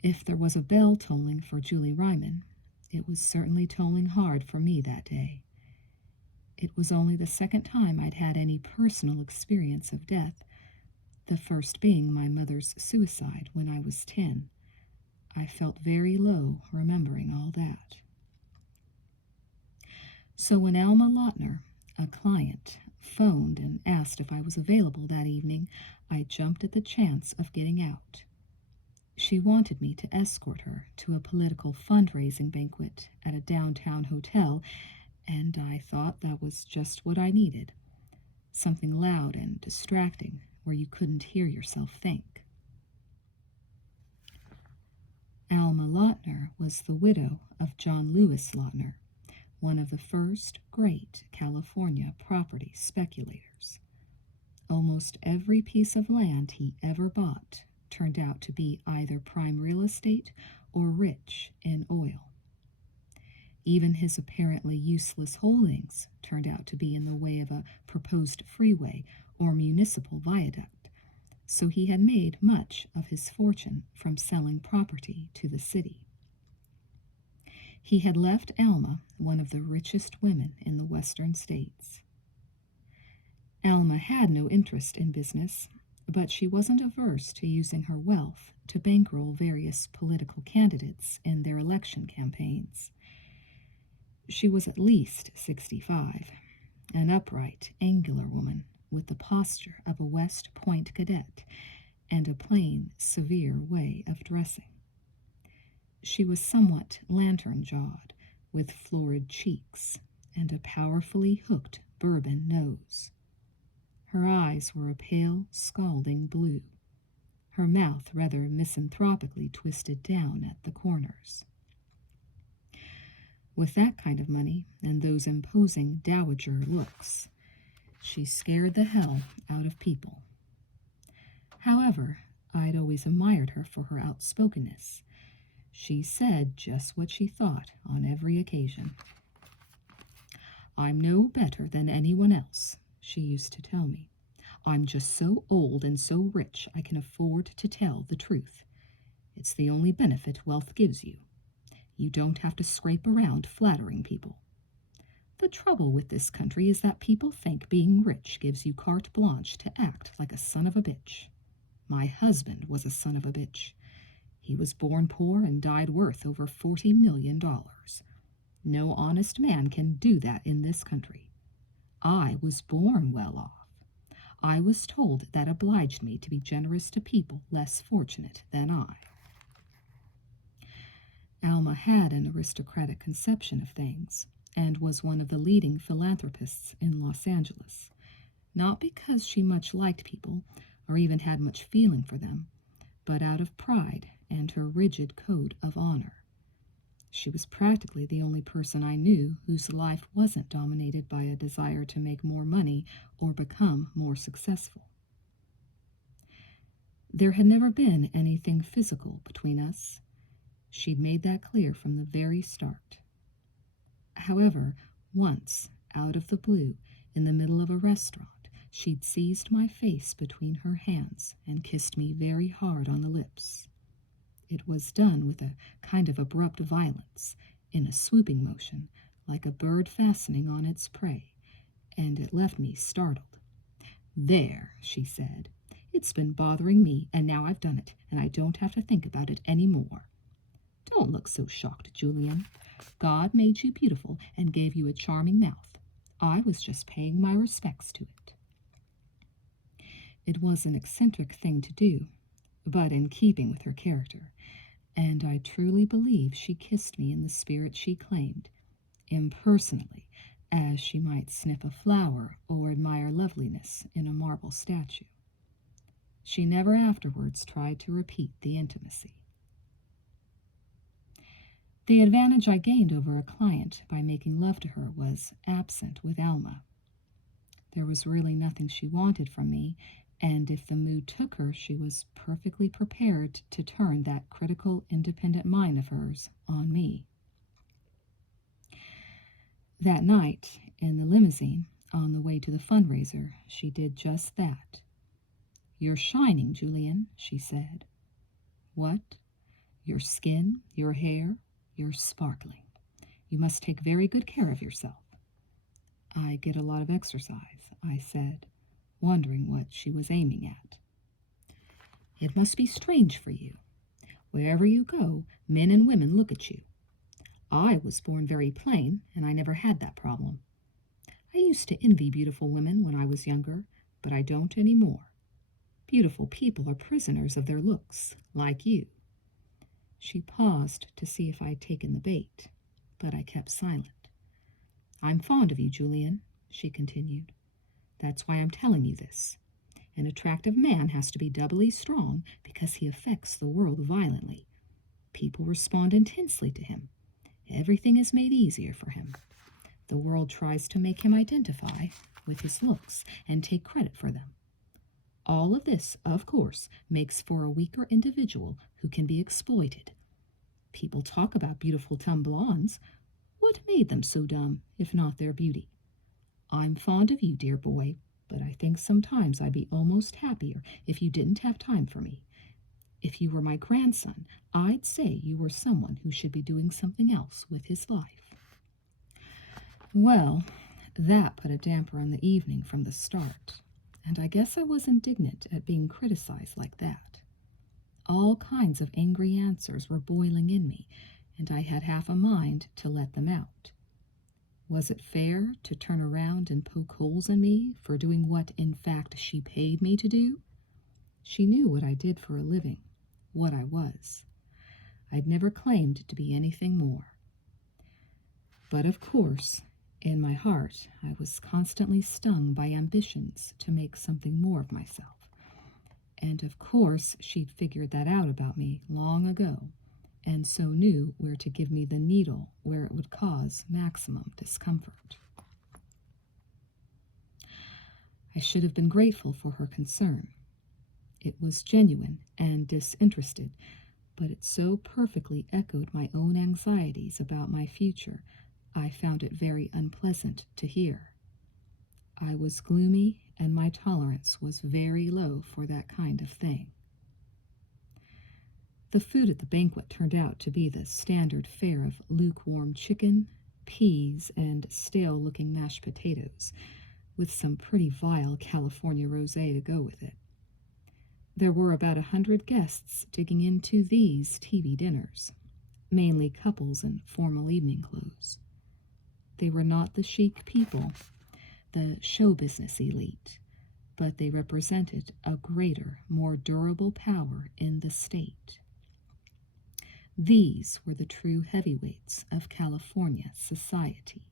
If there was a bell tolling for Julie Ryman, it was certainly tolling hard for me that day. It was only the second time I'd had any personal experience of death, the first being my mother's suicide when I was 10. I felt very low remembering all that. So when Alma Lautner, a client, phoned and asked if I was available that evening, I jumped at the chance of getting out. She wanted me to escort her to a political fundraising banquet at a downtown hotel, and I thought that was just what I needed. Something loud and distracting where you couldn't hear yourself think. Alma Lautner was the widow of John Lewis Lautner, one of the first great California property speculators. Almost every piece of land he ever bought turned out to be either prime real estate or rich in oil. Even his apparently useless holdings turned out to be in the way of a proposed freeway or municipal viaduct, so he had made much of his fortune from selling property to the city. He had left Alma one of the richest women in the western states. Alma had no interest in business, but she wasn't averse to using her wealth to bankroll various political candidates in their election campaigns. She was at least 65, an upright, angular woman with the posture of a West Point cadet and a plain, severe way of dressing. She was somewhat lantern-jawed, with florid cheeks and a powerfully hooked bourbon nose. Her eyes were a pale, scalding blue, her mouth rather misanthropically twisted down at the corners. With that kind of money and those imposing dowager looks, she scared the hell out of people. However, I'd always admired her for her outspokenness. She said just what she thought on every occasion. "I'm no better than anyone else," she used to tell me. "I'm just so old and so rich I can afford to tell the truth. It's the only benefit wealth gives you. You don't have to scrape around flattering people. The trouble with this country is that people think being rich gives you carte blanche to act like a son of a bitch. My husband was a son of a bitch. He was born poor and died worth over $40 million. No honest man can do that in this country. I was born well off. I was told that obliged me to be generous to people less fortunate than I." Alma had an aristocratic conception of things, and was one of the leading philanthropists in Los Angeles, not because she much liked people or even had much feeling for them, but out of pride and her rigid code of honor. She was practically the only person I knew whose life wasn't dominated by a desire to make more money or become more successful. There had never been anything physical between us. She'd made that clear from the very start. However, once, out of the blue, in the middle of a restaurant, she'd seized my face between her hands and kissed me very hard on the lips. It was done with a kind of abrupt violence, in a swooping motion, like a bird fastening on its prey, and it left me startled. "There," she said, "it's been bothering me, and now I've done it, and I don't have to think about it any more. Don't look so shocked, Julian. God made you beautiful and gave you a charming mouth. I was just paying my respects to it." It was an eccentric thing to do, but in keeping with her character, and I truly believe she kissed me in the spirit she claimed, impersonally, as she might sniff a flower or admire loveliness in a marble statue. She never afterwards tried to repeat the intimacy. The advantage I gained over a client by making love to her was absent with Alma. There was really nothing she wanted from me, and if the mood took her, she was perfectly prepared to turn that critical, independent mind of hers on me. That night, in the limousine, on the way to the fundraiser, she did just that. "You're shining, Julian," she said. "What? Your skin, your hair, you're sparkling. You must take very good care of yourself." "I get a lot of exercise," I said, wondering what she was aiming at. "It must be strange for you. Wherever you go, men and women look at you. I was born very plain, and I never had that problem. I used to envy beautiful women when I was younger, but I don't anymore. Beautiful people are prisoners of their looks, like you." She paused to see if I'd taken the bait, but I kept silent. "I'm fond of you, Julian," she continued. "That's why I'm telling you this. An attractive man has to be doubly strong because he affects the world violently. People respond intensely to him. Everything is made easier for him. The world tries to make him identify with his looks and take credit for them. All of this, of course, makes for a weaker individual who can be exploited. People talk about beautiful dumb blondes. What made them so dumb, if not their beauty? I'm fond of you, dear boy, but I think sometimes I'd be almost happier if you didn't have time for me. If you were my grandson, I'd say you were someone who should be doing something else with his life." Well, that put a damper on the evening from the start, and I guess I was indignant at being criticized like that. All kinds of angry answers were boiling in me, and I had half a mind to let them out. Was it fair to turn around and poke holes in me for doing what, in fact, she paid me to do? She knew what I did for a living, what I was. I'd never claimed to be anything more. But of course, in my heart, I was constantly stung by ambitions to make something more of myself. And of course, she'd figured that out about me long ago, and so knew where to give me the needle where it would cause maximum discomfort. I should have been grateful for her concern. It was genuine and disinterested, but it so perfectly echoed my own anxieties about my future, I found it very unpleasant to hear. I was gloomy, and my tolerance was very low for that kind of thing. The food at the banquet turned out to be the standard fare of lukewarm chicken, peas, and stale-looking mashed potatoes, with some pretty vile California rosé to go with it. There were about 100 guests digging into these TV dinners, mainly couples in formal evening clothes. They were not the chic people, the show business elite, but they represented a greater, more durable power in the state. These were the true heavyweights of California society.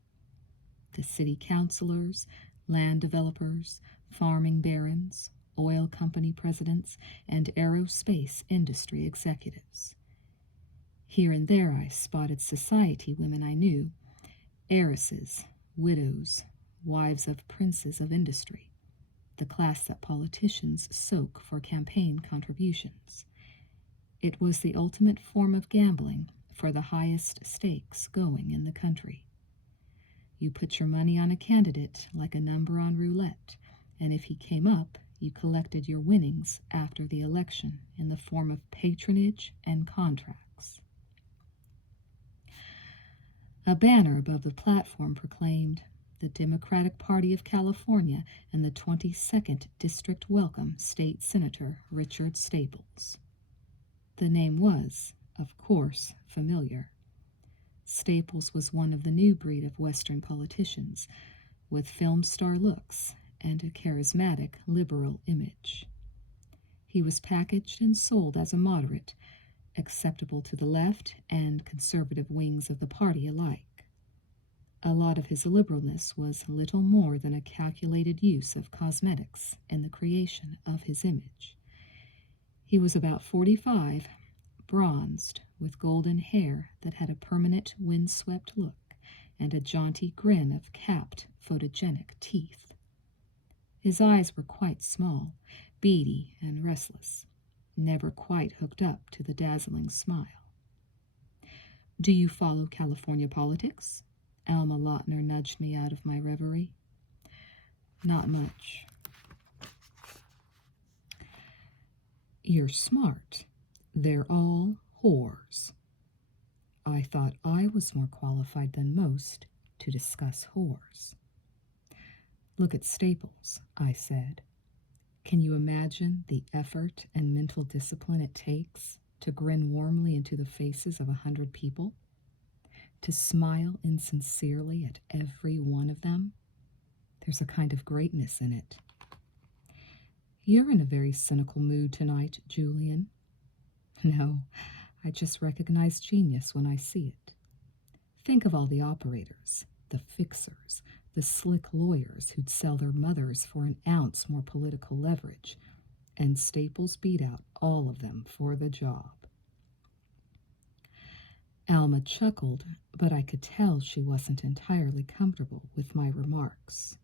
The city councilors, land developers, farming barons, oil company presidents, and aerospace industry executives. Here and there I spotted society women I knew, heiresses, widows, wives of princes of industry, the class that politicians soak for campaign contributions. It was the ultimate form of gambling for the highest stakes going in the country. You put your money on a candidate like a number on roulette, and if he came up, you collected your winnings after the election in the form of patronage and contracts. A banner above the platform proclaimed, "The Democratic Party of California and the 22nd District welcome State Senator Richard Staples." The name was, of course, familiar. Staples was one of the new breed of Western politicians, with film star looks and a charismatic liberal image. He was packaged and sold as a moderate, acceptable to the left and conservative wings of the party alike. A lot of his liberalness was little more than a calculated use of cosmetics in the creation of his image. He was about 45, bronzed, with golden hair that had a permanent wind-swept look and a jaunty grin of capped, photogenic teeth. His eyes were quite small, beady and restless, never quite hooked up to the dazzling smile. "Do you follow California politics?" Alma Lautner nudged me out of my reverie. "Not much." "You're smart. They're all whores." I thought I was more qualified than most to discuss whores. "Look at Staples," I said. "Can you imagine the effort and mental discipline it takes to grin warmly into the faces of 100 people? To smile insincerely at every one of them? There's a kind of greatness in it." "You're in a very cynical mood tonight, Julian." "No, I just recognize genius when I see it. Think of all the operators, the fixers, the slick lawyers who'd sell their mothers for an ounce more political leverage, and Staples beat out all of them for the job." Alma chuckled, but I could tell she wasn't entirely comfortable with my remarks.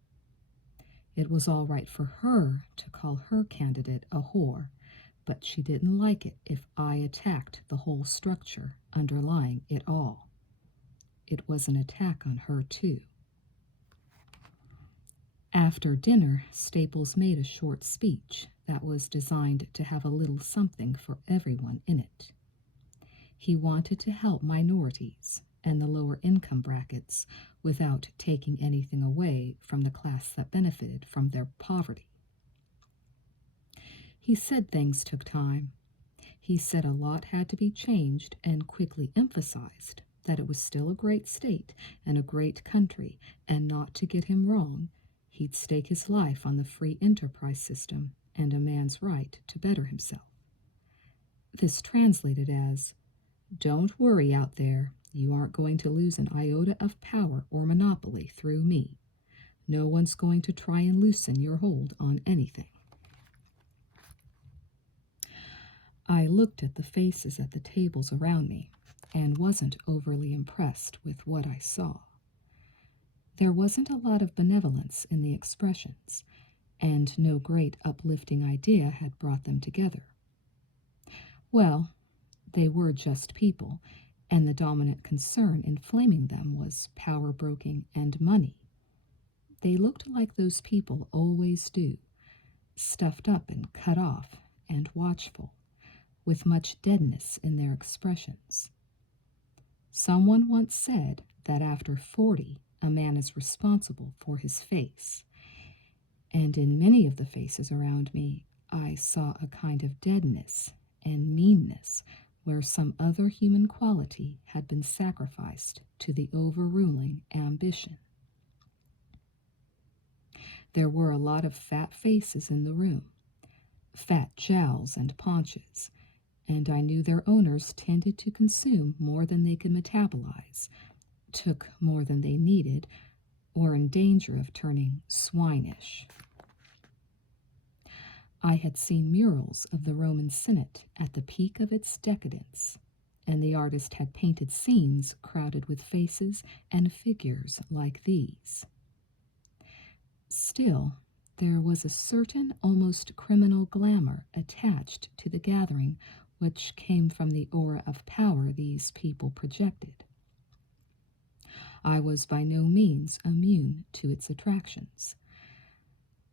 It was all right for her to call her candidate a whore, but she didn't like it if I attacked the whole structure underlying it all. It was an attack on her, too. After dinner, Staples made a short speech that was designed to have a little something for everyone in it. He wanted to help minorities and the lower income brackets without taking anything away from the class that benefited from their poverty. He said things took time. He said a lot had to be changed and quickly emphasized that it was still a great state and a great country, and not to get him wrong, he'd stake his life on the free enterprise system and a man's right to better himself. This translated as, "Don't worry out there, you aren't going to lose an iota of power or monopoly through me. No one's going to try and loosen your hold on anything." I looked at the faces at the tables around me and wasn't overly impressed with what I saw. There wasn't a lot of benevolence in the expressions, and no great uplifting idea had brought them together. Well, they were just people, and the dominant concern inflaming them was power broking and money. They looked like those people always do, stuffed up and cut off and watchful, with much deadness in their expressions. Someone once said that after 40, a man is responsible for his face, and in many of the faces around me, I saw a kind of deadness and meanness where some other human quality had been sacrificed to the overruling ambition. There were a lot of fat faces in the room, fat jowls and paunches, and I knew their owners tended to consume more than they could metabolize, took more than they needed, or in danger of turning swinish. I had seen murals of the Roman Senate at the peak of its decadence, and the artist had painted scenes crowded with faces and figures like these. Still, there was a certain almost criminal glamour attached to the gathering which came from the aura of power these people projected. I was by no means immune to its attractions.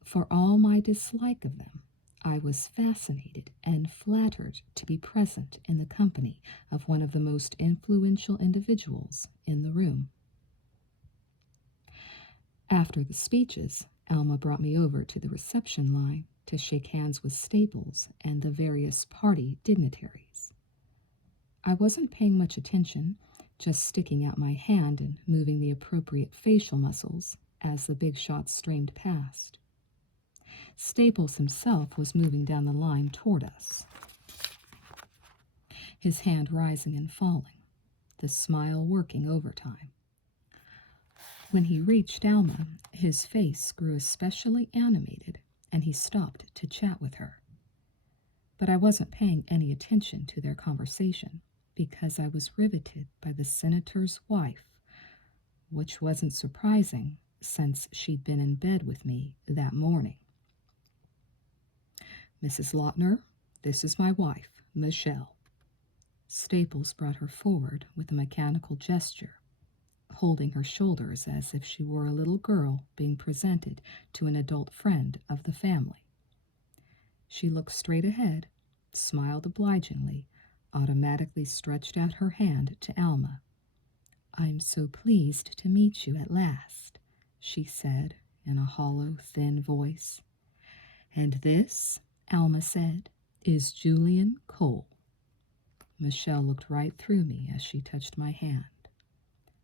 For all my dislike of them, I was fascinated and flattered to be present in the company of one of the most influential individuals in the room. After the speeches, Alma brought me over to the reception line to shake hands with Staples and the various party dignitaries. I wasn't paying much attention, just sticking out my hand and moving the appropriate facial muscles as the big shots streamed past. Staples himself was moving down the line toward us, his hand rising and falling, the smile working overtime. When he reached Alma, his face grew especially animated, and he stopped to chat with her. But I wasn't paying any attention to their conversation because I was riveted by the senator's wife, which wasn't surprising since she'd been in bed with me that morning. "Mrs. Lautner, this is my wife, Michelle." Staples brought her forward with a mechanical gesture, holding her shoulders as if she were a little girl being presented to an adult friend of the family. She looked straight ahead, smiled obligingly, automatically stretched out her hand to Alma. "I'm so pleased to meet you at last," she said in a hollow, thin voice. "And this," Alma said, "is Julian Cole." Michelle looked right through me as she touched my hand.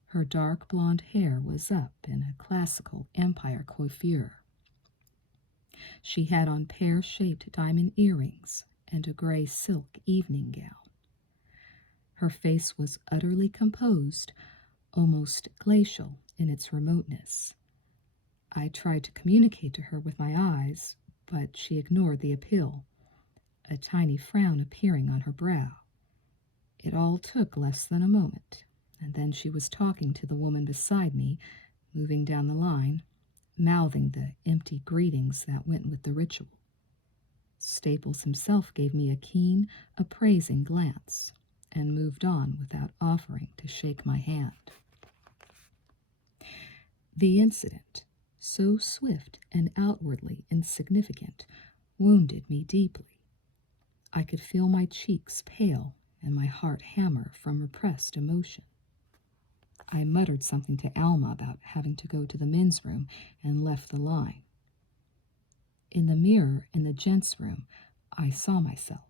Her dark blonde hair was up in a classical empire coiffure. She had on pear-shaped diamond earrings and a gray silk evening gown. Her face was utterly composed, almost glacial in its remoteness. I tried to communicate to her with my eyes, but she ignored the appeal, a tiny frown appearing on her brow. It all took less than a moment, and then she was talking to the woman beside me, moving down the line, mouthing the empty greetings that went with the ritual. Staples himself gave me a keen, appraising glance and moved on without offering to shake my hand. The incident, so swift and outwardly insignificant, wounded me deeply. I could feel my cheeks pale and my heart hammer from repressed emotion. I muttered something to Alma about having to go to the men's room and left the line. In the mirror in the gents' room, I saw myself,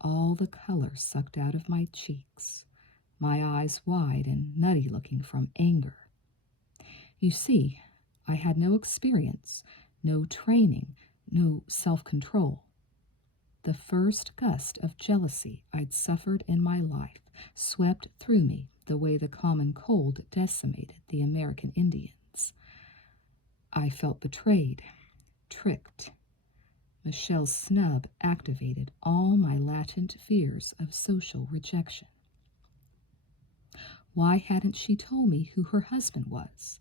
all the color sucked out of my cheeks, my eyes wide and nutty looking from anger. You see, I had no experience, no training, no self-control. The first gust of jealousy I'd suffered in my life swept through me the way the common cold decimated the American Indians. I felt betrayed, tricked. Michelle's snub activated all my latent fears of social rejection. Why hadn't she told me who her husband was?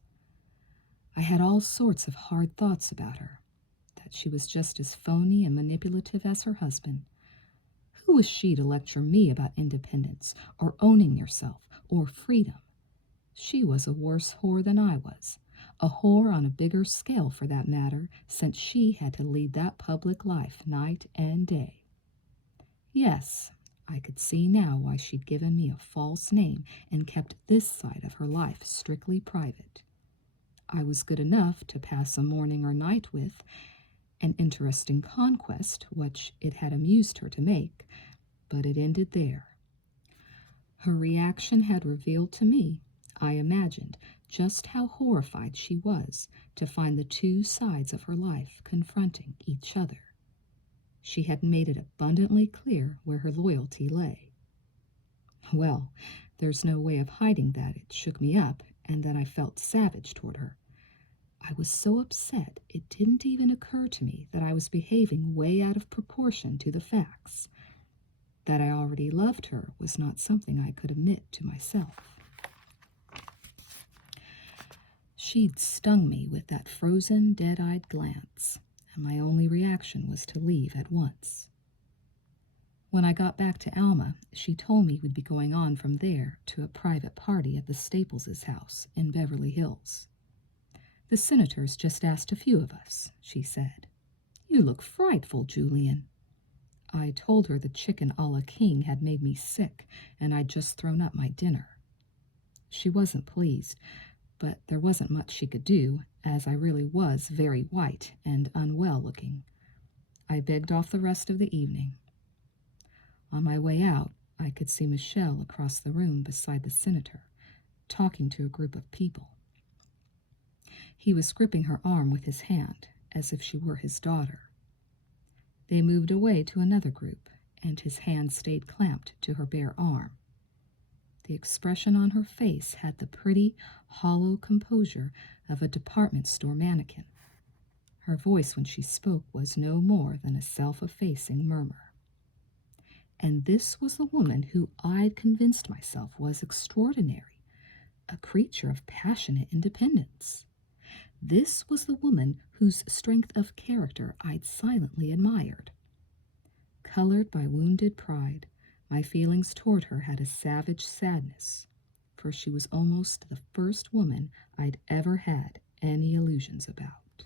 I had all sorts of hard thoughts about her, that she was just as phony and manipulative as her husband. Who was she to lecture me about independence, or owning yourself, or freedom? She was a worse whore than I was, a whore on a bigger scale for that matter, since she had to lead that public life night and day. Yes, I could see now why she'd given me a false name and kept this side of her life strictly private. I was good enough to pass a morning or night with, an interesting conquest, which it had amused her to make, but it ended there. Her reaction had revealed to me, I imagined, just how horrified she was to find the two sides of her life confronting each other. She had made it abundantly clear where her loyalty lay. Well, there's no way of hiding that it shook me up and that I felt savage toward her. I was so upset it didn't even occur to me that I was behaving way out of proportion to the facts. That I already loved her was not something I could admit to myself. She'd stung me with that frozen, dead-eyed glance, and my only reaction was to leave at once. When I got back to Alma, she told me we'd be going on from there to a private party at the Staples' house in Beverly Hills. "The senators just asked a few of us," she said. "You look frightful, Julian." I told her the chicken a la king had made me sick, and I'd just thrown up my dinner. She wasn't pleased, but there wasn't much she could do, as I really was very white and unwell looking. I begged off the rest of the evening. On my way out, I could see Michelle across the room beside the senator, talking to a group of people. He was gripping her arm with his hand, as if she were his daughter. They moved away to another group, and his hand stayed clamped to her bare arm. The expression on her face had the pretty, hollow composure of a department store mannequin. Her voice when she spoke was no more than a self-effacing murmur. And this was the woman who I'd convinced myself was extraordinary, a creature of passionate independence. This was the woman whose strength of character I'd silently admired. Colored by wounded pride, my feelings toward her had a savage sadness, for she was almost the first woman I'd ever had any illusions about.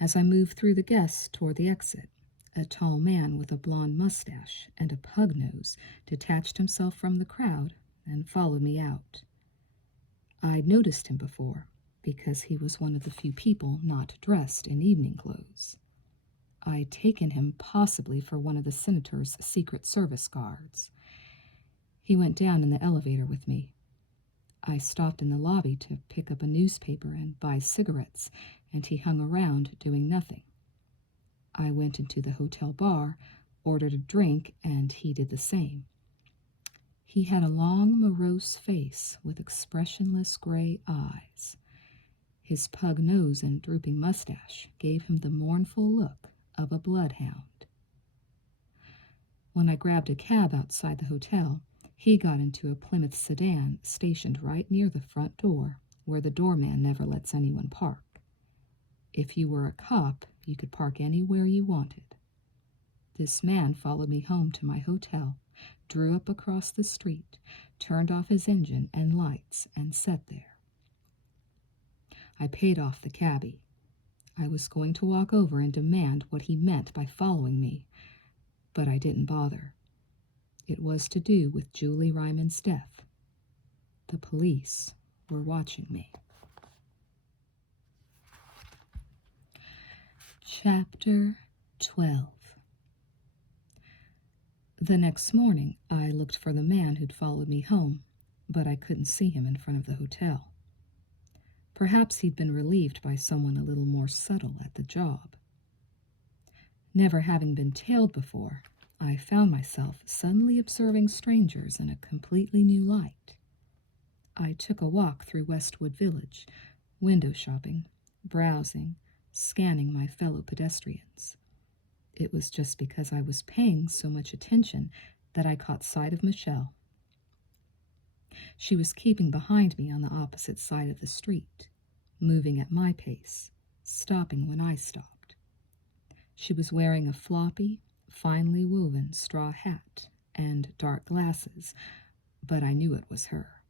As I moved through the guests toward the exit, a tall man with a blond mustache and a pug nose detached himself from the crowd and followed me out. I'd noticed him before, because he was one of the few people not dressed in evening clothes. I'd taken him possibly for one of the senator's Secret Service guards. He went down in the elevator with me. I stopped in the lobby to pick up a newspaper and buy cigarettes, and he hung around doing nothing. I went into the hotel bar, ordered a drink, and he did the same. He had a long, morose face with expressionless gray eyes. His pug nose and drooping mustache gave him the mournful look of a bloodhound. When I grabbed a cab outside the hotel, he got into a Plymouth sedan stationed right near the front door, where the doorman never lets anyone park. If you were a cop, you could park anywhere you wanted. This man followed me home to my hotel, drew up across the street, turned off his engine and lights, and sat there. I paid off the cabbie. I was going to walk over and demand what he meant by following me, but I didn't bother. It was to do with Julie Ryman's death. The police were watching me. Chapter 12. The next morning, I looked for the man who'd followed me home, but I couldn't see him in front of the hotel. Perhaps he'd been relieved by someone a little more subtle at the job. Never having been tailed before, I found myself suddenly observing strangers in a completely new light. I took a walk through Westwood Village, window shopping, browsing, scanning my fellow pedestrians. It was just because I was paying so much attention that I caught sight of Michelle. She was keeping behind me on the opposite side of the street, moving at my pace, stopping when I stopped. She was wearing a floppy, finely woven straw hat and dark glasses, but I knew it was her.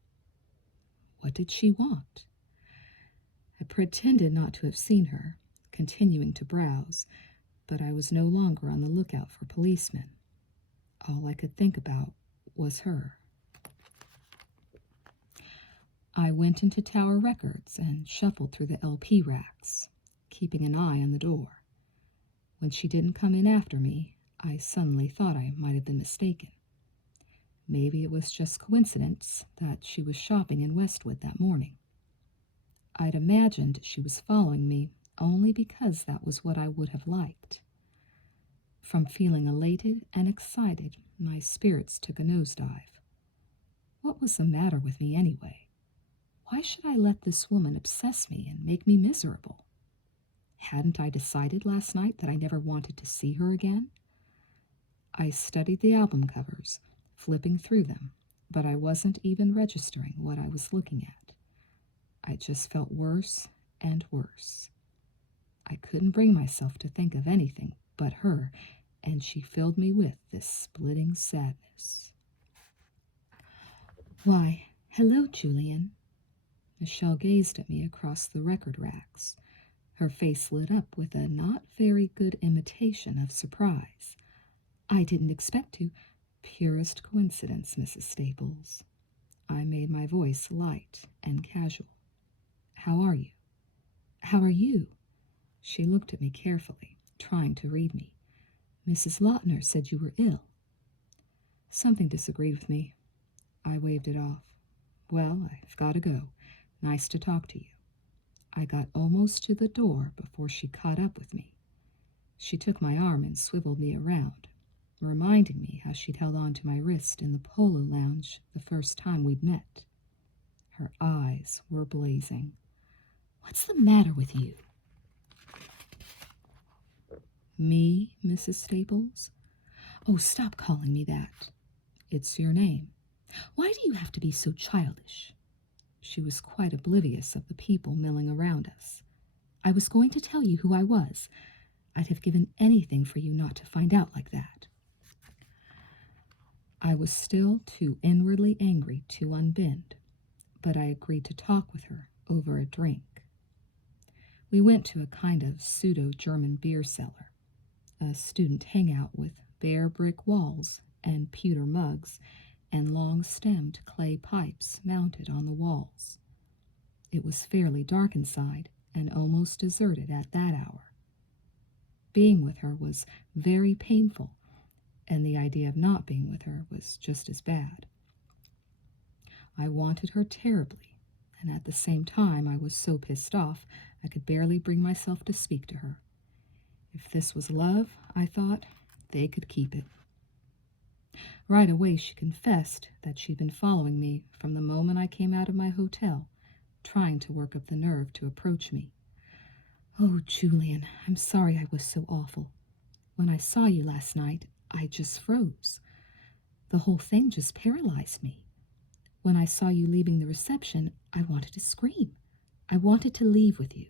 What did she want? I pretended not to have seen her, continuing to browse, but I was no longer on the lookout for policemen. All I could think about was her. I went into Tower Records and shuffled through the LP racks, keeping an eye on the door. When she didn't come in after me, I suddenly thought I might have been mistaken. Maybe it was just coincidence that she was shopping in Westwood that morning. I'd imagined she was following me only because that was what I would have liked. From feeling elated and excited, my spirits took a nosedive. What was the matter with me anyway? Why should I let this woman obsess me and make me miserable? Hadn't I decided last night that I never wanted to see her again? I studied the album covers, flipping through them, but I wasn't even registering what I was looking at. I just felt worse and worse. I couldn't bring myself to think of anything but her, and she filled me with this splitting sadness. "Why, hello, Julian." Michelle gazed at me across the record racks. Her face lit up with a not very good imitation of surprise. "I didn't expect to. Purest coincidence, Mrs. Staples." I made my voice light and casual. "How are you?" "How are you?" She looked at me carefully, trying to read me. "Mrs. Lautner said you were ill." Something disagreed with me. I waved it off. "Well, I've got to go. Nice to talk to you." I got almost to the door before she caught up with me. She took my arm and swiveled me around, reminding me how she'd held on to my wrist in the polo lounge the first time we'd met. Her eyes were blazing. "What's the matter with you?" "Me, Mrs. Staples? Oh, stop calling me that. It's your name. Why do you have to be so childish? She was quite oblivious of the people milling around us. I was going to tell you who I was. I'd have given anything for you not to find out like that. I was still too inwardly angry to unbend, but I agreed to talk with her over a drink. We went to a kind of pseudo-German beer cellar, a student hangout with bare brick walls and pewter mugs and long-stemmed clay pipes mounted on the walls. It was fairly dark inside and almost deserted at that hour. Being with her was very painful, and the idea of not being with her was just as bad. I wanted her terribly, and at the same time I was so pissed off I could barely bring myself to speak to her. If this was love, I thought, they could keep it. Right away she confessed that she'd been following me from the moment I came out of my hotel, trying to work up the nerve to approach me. Oh, Julian, I'm sorry I was so awful. When I saw you last night, I just froze. The whole thing just paralyzed me. When I saw you leaving the reception, I wanted to scream. I wanted to leave with you.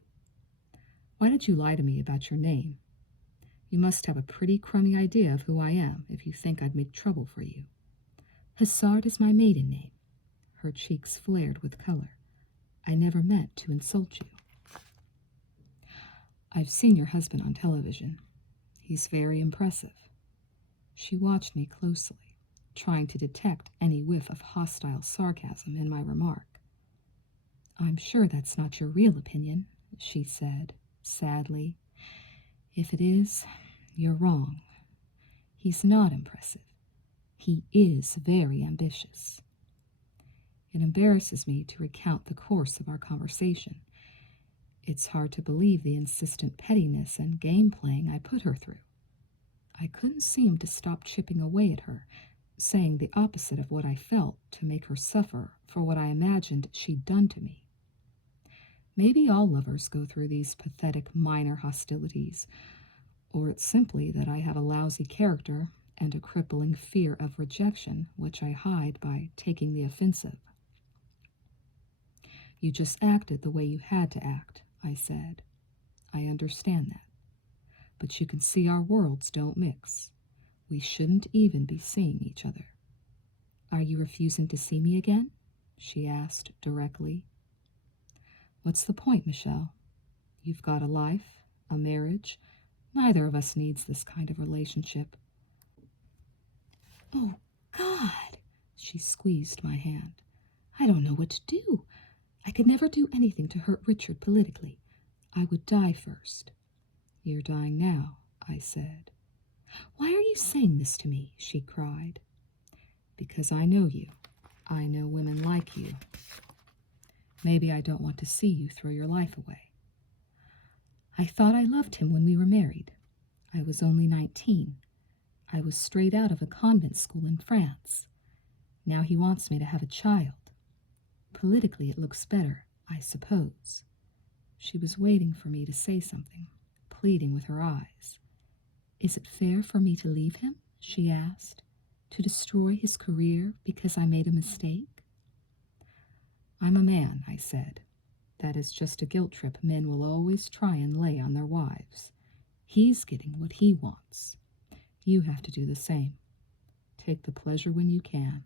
Why did you lie to me about your name? You must have a pretty crummy idea of who I am if you think I'd make trouble for you. Hassard is my maiden name. Her cheeks flared with color. I never meant to insult you. I've seen your husband on television. He's very impressive. She watched me closely, trying to detect any whiff of hostile sarcasm in my remark. I'm sure that's not your real opinion, she said, sadly. If it is, you're wrong. He's not impressive. He is very ambitious. It embarrasses me to recount the course of our conversation. It's hard to believe the insistent pettiness and game-playing I put her through. I couldn't seem to stop chipping away at her, saying the opposite of what I felt to make her suffer for what I imagined she'd done to me. Maybe all lovers go through these pathetic minor hostilities, or it's simply that I have a lousy character and a crippling fear of rejection, which I hide by taking the offensive. You just acted the way you had to act, I said. I understand that. But you can see our worlds don't mix. We shouldn't even be seeing each other. Are you refusing to see me again? She asked directly. What's the point, Michelle? You've got a life, a marriage. Neither of us needs this kind of relationship. Oh, God, she squeezed my hand. I don't know what to do. I could never do anything to hurt Richard politically. I would die first. You're dying now, I said. Why are you saying this to me? She cried. Because I know you. I know women like you. Maybe I don't want to see you throw your life away. I thought I loved him when we were married. I was only 19. I was straight out of a convent school in France. Now he wants me to have a child. Politically it looks better, I suppose. She was waiting for me to say something, pleading with her eyes. Is it fair for me to leave him? She asked. To destroy his career because I made a mistake? I'm a man, I said. That is just a guilt trip men will always try and lay on their wives. He's getting what he wants. You have to do the same. Take the pleasure when you can.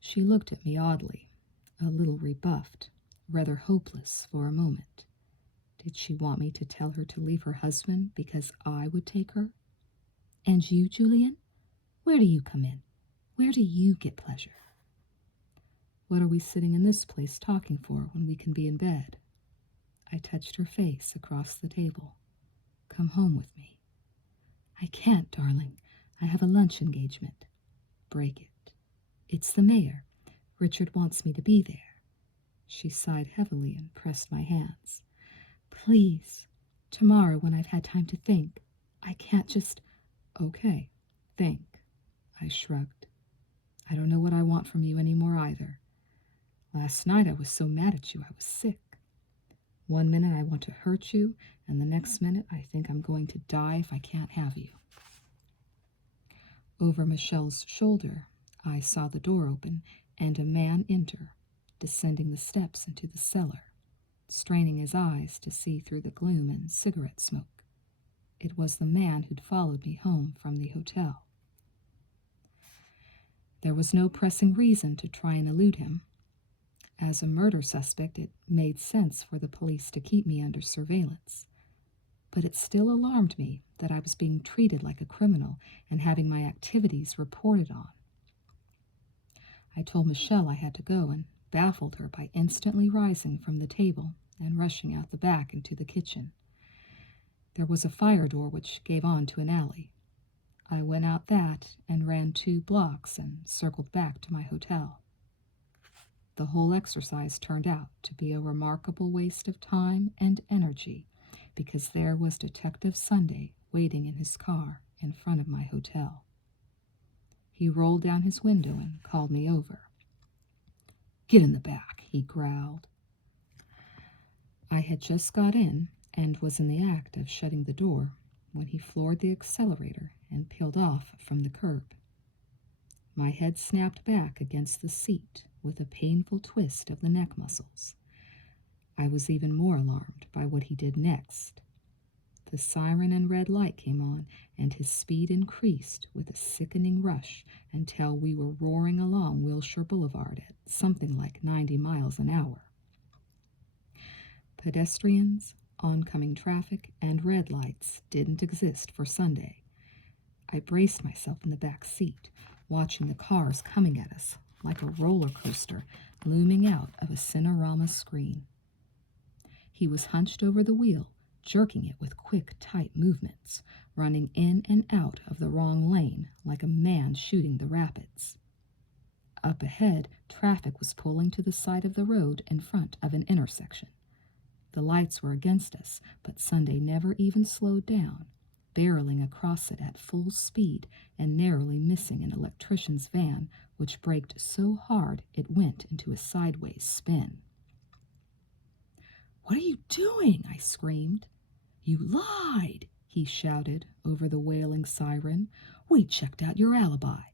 She looked at me oddly, a little rebuffed, rather hopeless for a moment. Did she want me to tell her to leave her husband because I would take her? And you, Julian? Where do you come in? Where do you get pleasure? What are we sitting in this place talking for when we can be in bed? I touched her face across the table. Come home with me. I can't, darling. I have a lunch engagement. Break it. It's the mayor. Richard wants me to be there. She sighed heavily and pressed my hands. Please, tomorrow when I've had time to think. I can't just... Okay, think. I shrugged. I don't know what I want from you anymore either. Last night I was so mad at you I was sick. One minute I want to hurt you, and the next minute I think I'm going to die if I can't have you. Over Michelle's shoulder, I saw the door open and a man enter, descending the steps into the cellar, straining his eyes to see through the gloom and cigarette smoke. It was the man who'd followed me home from the hotel. There was no pressing reason to try and elude him. As a murder suspect, it made sense for the police to keep me under surveillance. But it still alarmed me that I was being treated like a criminal and having my activities reported on. I told Michelle I had to go and baffled her by instantly rising from the table and rushing out the back into the kitchen. There was a fire door which gave on to an alley. I went out that and ran 2 blocks and circled back to my hotel. The whole exercise turned out to be a remarkable waste of time and energy because there was Detective Sunday waiting in his car in front of my hotel. He rolled down his window and called me over. "Get in the back," he growled. I had just got in and was in the act of shutting the door when he floored the accelerator and peeled off from the curb. My head snapped back against the seat with a painful twist of the neck muscles. I was even more alarmed by what he did next. The siren and red light came on, and his speed increased with a sickening rush until we were roaring along Wilshire Boulevard at something like 90 miles an hour. Pedestrians, oncoming traffic, and red lights didn't exist for Sunday. I braced myself in the back seat, watching the cars coming at us like a roller coaster looming out of a Cinerama screen. He was hunched over the wheel, jerking it with quick, tight movements, running in and out of the wrong lane like a man shooting the rapids. Up ahead, traffic was pulling to the side of the road in front of an intersection. The lights were against us, but Sunday never even slowed down, barreling across it at full speed and narrowly missing an electrician's van, which braked so hard it went into a sideways spin. "What are you doing?" I screamed. "You lied," he shouted over the wailing siren. "We checked out your alibi.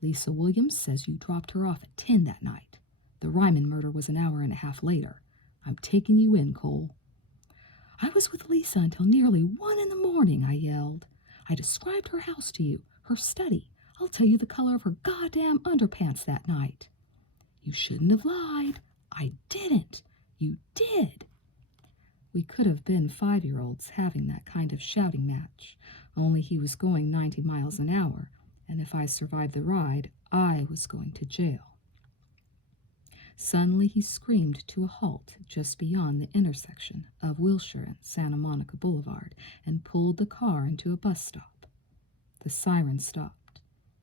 Lisa Williams says you dropped her off at 10 that night. The Ryman murder was an hour and a half later. I'm taking you in, Cole." "I was with Lisa until nearly 1 in the morning, I yelled. "I described her house to you, her study. I'll tell you the color of her goddamn underpants that night." "You shouldn't have lied." "I didn't." "You did." We could have been 5-year-olds having that kind of shouting match, only he was going 90 miles an hour, and if I survived the ride, I was going to jail. Suddenly he screamed to a halt just beyond the intersection of Wilshire and Santa Monica Boulevard and pulled the car into a bus stop. The siren stopped.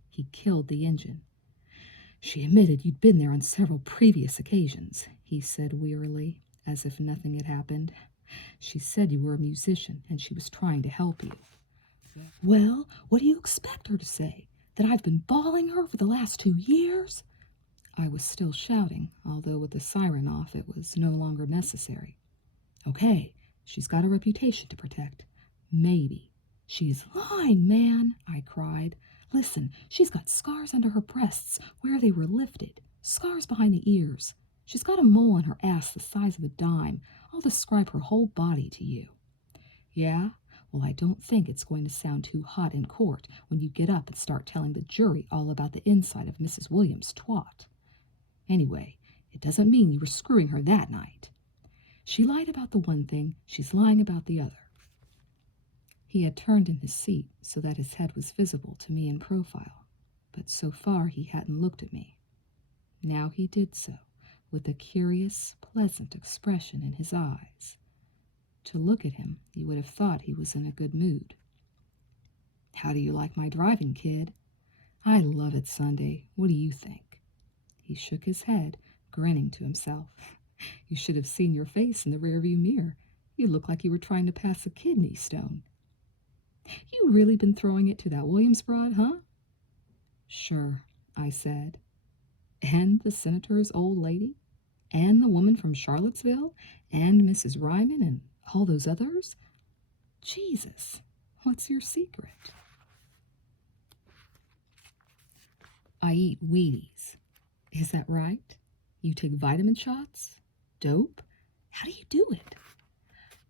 He killed the engine. "She admitted you'd been there on several previous occasions," he said wearily, as if nothing had happened. "She said you were a musician and she was trying to help you." "Well, what do you expect her to say? That I've been bawling her for the last 2 years? I was still shouting, although with the siren off it was no longer necessary. "Okay, she's got a reputation to protect. Maybe." "She's lying, man," I cried. "Listen, she's got scars under her breasts where they were lifted, scars behind the ears. She's got a mole on her ass the size of a dime. I'll describe her whole body to you." "Yeah? Well, I don't think it's going to sound too hot in court when you get up and start telling the jury all about the inside of Mrs. Williams' twat. Anyway, it doesn't mean you were screwing her that night. She lied about the one thing, she's lying about the other." He had turned in his seat so that his head was visible to me in profile, but so far he hadn't looked at me. Now he did so, with a curious, pleasant expression in his eyes. To look at him, you would have thought he was in a good mood. "How do you like my driving, kid?" "I love it, Sunday. What do you think?" He shook his head, grinning to himself. "You should have seen your face in the rearview mirror. You look like you were trying to pass a kidney stone." "You really been throwing it to that Williams broad, huh?" "Sure," I said. "And the senator's old lady? And the woman from Charlottesville? And Mrs. Ryman and all those others? Jesus, what's your secret?" I eat Wheaties. Is that right? You take vitamin shots? Dope? How do you do it?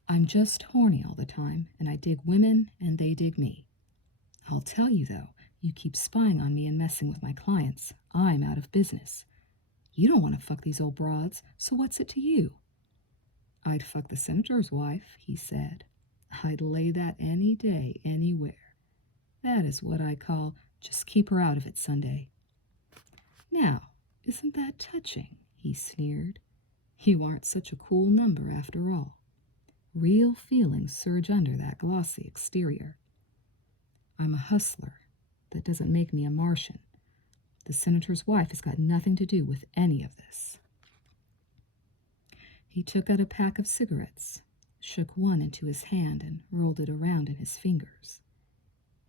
I'm just horny all the time, and I dig women, and they dig me. I'll tell you, though, you keep spying on me and messing with my clients. I'm out of business. You don't want to fuck these old broads, so what's it to you? I'd fuck the senator's wife, he said. I'd lay that any day, anywhere. That is what I call just keep her out of it Sunday. Now, isn't that touching? He sneered. You aren't such a cool number after all. Real feelings surge under that glossy exterior. I'm a hustler. That doesn't make me a Martian. The senator's wife has got nothing to do with any of this. He took out a pack of cigarettes, shook one into his hand, and rolled it around in his fingers.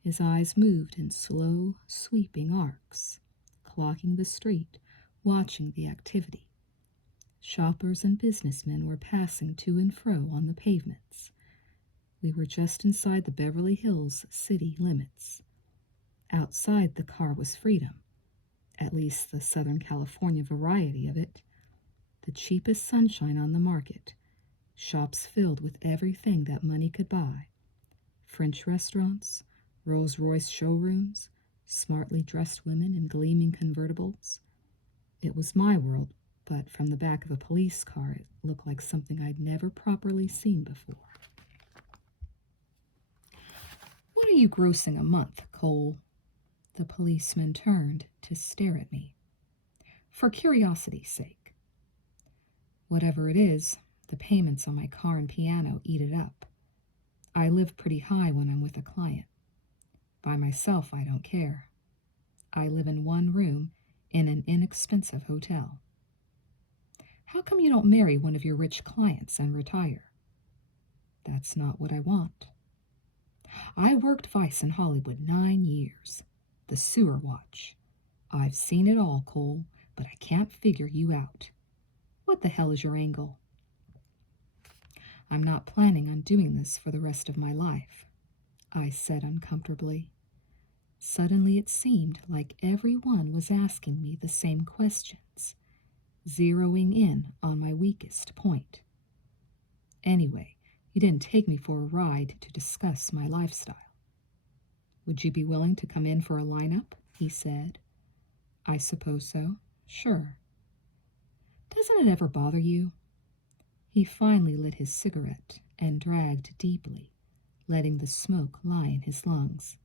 His eyes moved in slow, sweeping arcs, clocking the street, watching the activity. Shoppers and businessmen were passing to and fro on the pavements. We were just inside the Beverly Hills city limits. Outside the car was freedom, at least the Southern California variety of it. The cheapest sunshine on the market, shops filled with everything that money could buy. French restaurants, Rolls-Royce showrooms, smartly dressed women in gleaming convertibles. It was my world, but from the back of a police car it looked like something I'd never properly seen before. What are you grossing a month, Cole? The policeman turned to stare at me. For curiosity's sake. Whatever it is, the payments on my car and piano eat it up. I live pretty high when I'm with a client. By myself, I don't care. I live in one room in an inexpensive hotel. How come you don't marry one of your rich clients and retire? That's not what I want. I worked Vice in Hollywood 9 years. The sewer watch. I've seen it all, Cole, but I can't figure you out. What the hell is your angle? I'm not planning on doing this for the rest of my life, I said uncomfortably. Suddenly it seemed like everyone was asking me the same questions, zeroing in on my weakest point. Anyway, you didn't take me for a ride to discuss my lifestyle. Would you be willing to come in for a lineup? He said. I suppose so. Sure. Doesn't it ever bother you? He finally lit his cigarette and dragged deeply, letting the smoke lie in his lungs.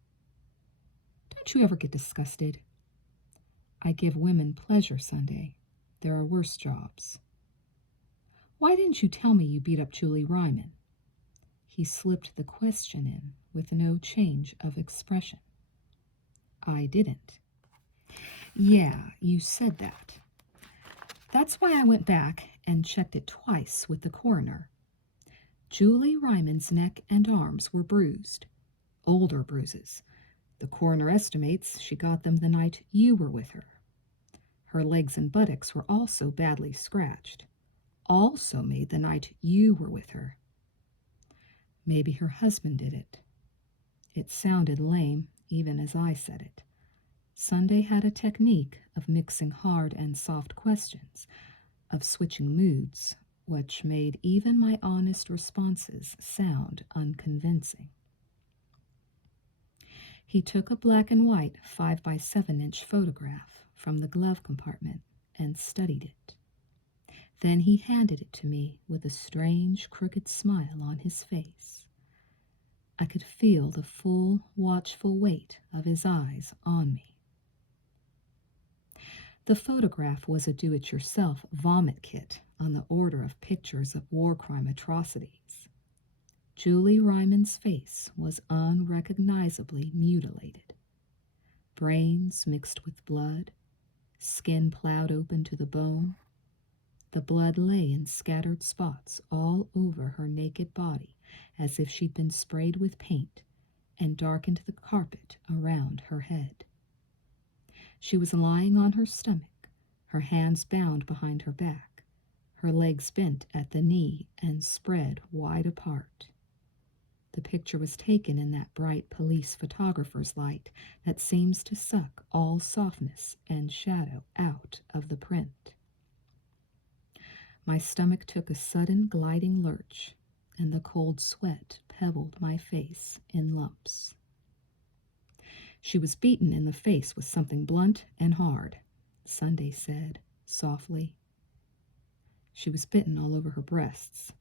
Don't you ever get disgusted? I give women pleasure Sunday. There are worse jobs. Why didn't you tell me you beat up Julie Ryman? He slipped the question in with no change of expression. I didn't. Yeah, you said that. That's why I went back and checked it twice with the coroner. Julie Ryman's neck and arms were bruised. Older bruises. The coroner estimates she got them the night you were with her. Her legs and buttocks were also badly scratched. Also made the night you were with her. Maybe her husband did it. It sounded lame, even as I said it. Sunday had a technique of mixing hard and soft questions, of switching moods, which made even my honest responses sound unconvincing. He took a black and white 5x7-inch photograph from the glove compartment and studied it. Then he handed it to me with a strange, crooked smile on his face. I could feel the full, watchful weight of his eyes on me. The photograph was a do-it-yourself vomit kit on the order of pictures of war crime atrocities. Julie Ryman's face was unrecognizably mutilated. Brains mixed with blood, skin plowed open to the bone. The blood lay in scattered spots all over her naked body, as if she'd been sprayed with paint, and darkened the carpet around her head. She was lying on her stomach, her hands bound behind her back, her legs bent at the knee and spread wide apart. The picture was taken in that bright police photographer's light that seems to suck all softness and shadow out of the print. My stomach took a sudden gliding lurch, and the cold sweat pebbled my face in lumps. She was beaten in the face with something blunt and hard, Sunday said softly. She was bitten all over her breasts.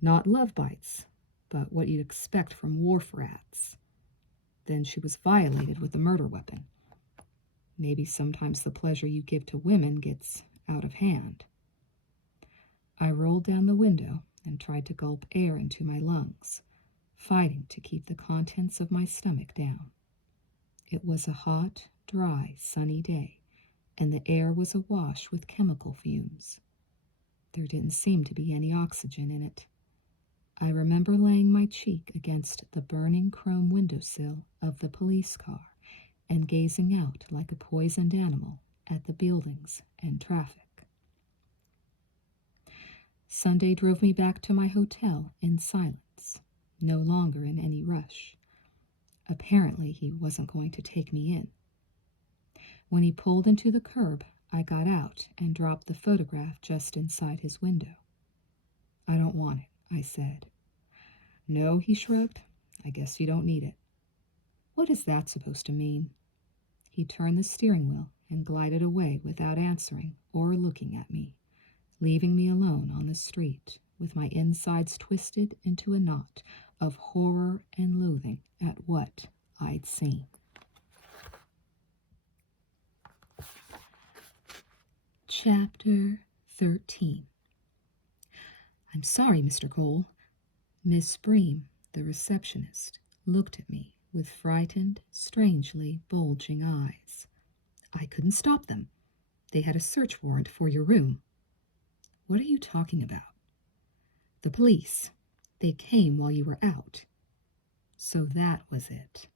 Not love bites, but what you'd expect from wharf rats. Then she was violated with a murder weapon. Maybe sometimes the pleasure you give to women gets out of hand. I rolled down the window and tried to gulp air into my lungs, fighting to keep the contents of my stomach down. It was a hot, dry, sunny day, and the air was awash with chemical fumes. There didn't seem to be any oxygen in it. I remember laying my cheek against the burning chrome windowsill of the police car and gazing out like a poisoned animal at the buildings and traffic. Sunday drove me back to my hotel in silence, no longer in any rush. Apparently, he wasn't going to take me in. When he pulled into the curb, I got out and dropped the photograph just inside his window. I don't want it, I said. No, he shrugged. I guess you don't need it. What is that supposed to mean? He turned the steering wheel and glided away without answering or looking at me, leaving me alone on the street with my insides twisted into a knot of horror and loathing at what I'd seen. Chapter 13. I'm sorry, Mr. Cole. Miss Bream, the receptionist, looked at me with frightened, strangely bulging eyes. I couldn't stop them. They had a search warrant for your room. What are you talking about? The police. They came while you were out. So that was it.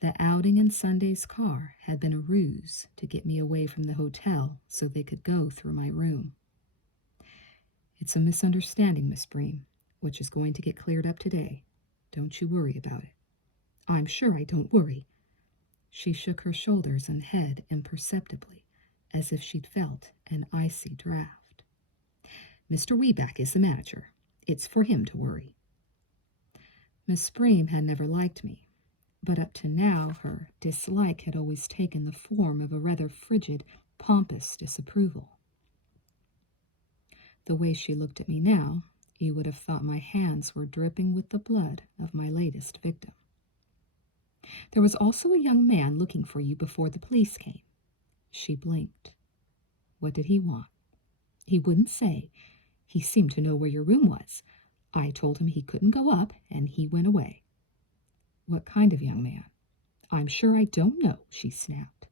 The outing in Sunday's car had been a ruse to get me away from the hotel so they could go through my room. It's a misunderstanding, Miss Bream, which is going to get cleared up today. Don't you worry about it. I'm sure I don't worry. She shook her shoulders and head imperceptibly, as if she'd felt an icy draft. Mr. Weeback is the manager. It's for him to worry. Miss Bream had never liked me, but up to now her dislike had always taken the form of a rather frigid, pompous disapproval. The way she looked at me now, you would have thought my hands were dripping with the blood of my latest victim. There was also a young man looking for you before the police came. She blinked. What did he want? He wouldn't say. He seemed to know where your room was. I told him he couldn't go up, and he went away. What kind of young man? I'm sure I don't know, she snapped.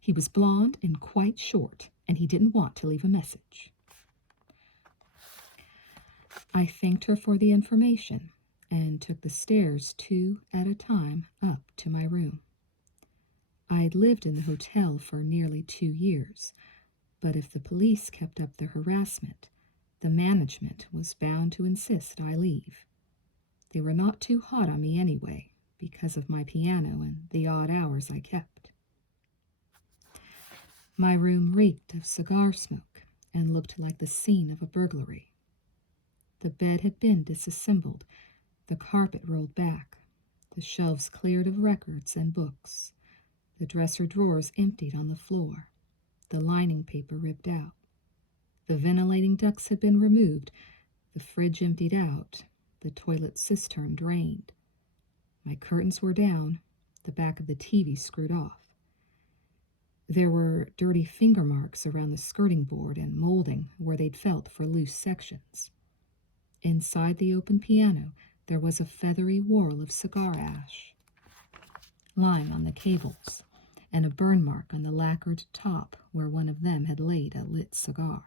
He was blonde and quite short, and he didn't want to leave a message. I thanked her for the information and took the stairs 2 at a time up to my room. I'd lived in the hotel for nearly 2 years, but if the police kept up their harassment, the management was bound to insist I leave. They were not too hot on me anyway, because of my piano and the odd hours I kept. My room reeked of cigar smoke and looked like the scene of a burglary. The bed had been disassembled, the carpet rolled back, the shelves cleared of records and books, the dresser drawers emptied on the floor, the lining paper ripped out. The ventilating ducts had been removed, the fridge emptied out, the toilet cistern drained. My curtains were down, the back of the TV screwed off. There were dirty finger marks around the skirting board and molding where they'd felt for loose sections. Inside the open piano, there was a feathery whorl of cigar ash lying on the cables, and a burn mark on the lacquered top where one of them had laid a lit cigar.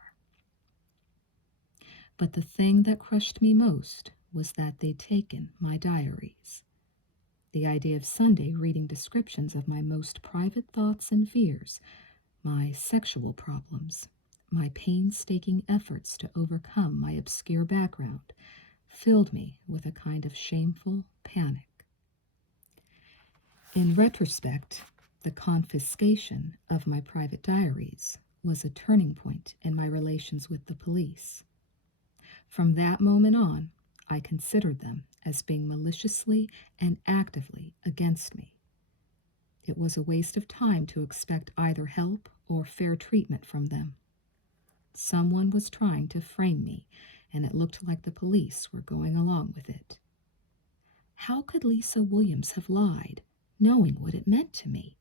But the thing that crushed me most was that they'd taken my diaries. The idea of Sunday reading descriptions of my most private thoughts and fears, my sexual problems, my painstaking efforts to overcome my obscure background, filled me with a kind of shameful panic. In retrospect, the confiscation of my private diaries was a turning point in my relations with the police. From that moment on, I considered them as being maliciously and actively against me. It was a waste of time to expect either help or fair treatment from them. Someone was trying to frame me, and it looked like the police were going along with it. How could Lisa Williams have lied, knowing what it meant to me?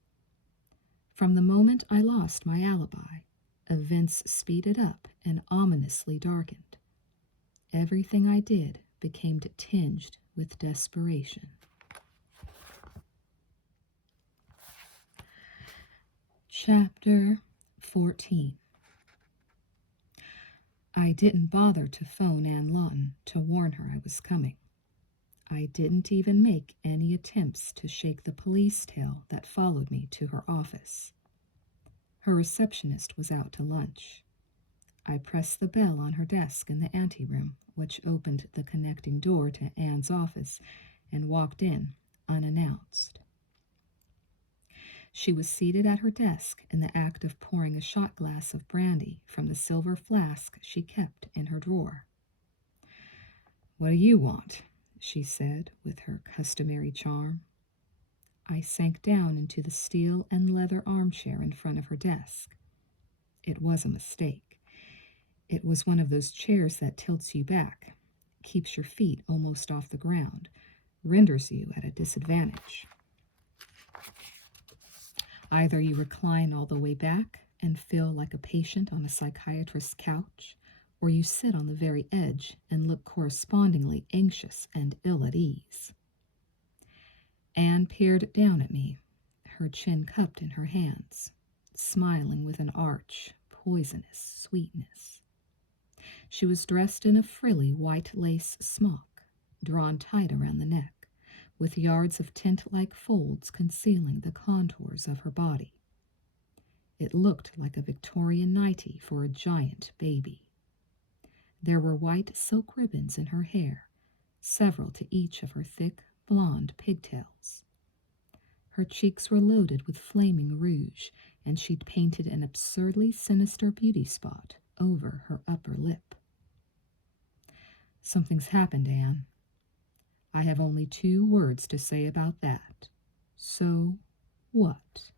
From the moment I lost my alibi, events speeded up and ominously darkened. Everything I did became tinged with desperation. Chapter 14. I didn't bother to phone Ann Lawton to warn her I was coming. I didn't even make any attempts to shake the police tail that followed me to her office. Her receptionist was out to lunch. I pressed the bell on her desk in the anteroom, which opened the connecting door to Ann's office, and walked in unannounced. She was seated at her desk in the act of pouring a shot glass of brandy from the silver flask she kept in her drawer. "What do you want?" she said with her customary charm. I sank down into the steel and leather armchair in front of her desk. It was a mistake. It was one of those chairs that tilts you back, keeps your feet almost off the ground, renders you at a disadvantage. Either you recline all the way back and feel like a patient on a psychiatrist's couch, or you sit on the very edge and look correspondingly anxious and ill at ease. Anne peered down at me, her chin cupped in her hands, smiling with an arch, poisonous sweetness. She was dressed in a frilly white lace smock, drawn tight around the neck, with yards of tent-like folds concealing the contours of her body. It looked like a Victorian nightie for a giant baby. There were white silk ribbons in her hair, several to each of her thick, blonde pigtails. Her cheeks were loaded with flaming rouge, and she'd painted an absurdly sinister beauty spot over her upper lip. "Something's happened, Anne. I have only 2 words to say about that. So what?"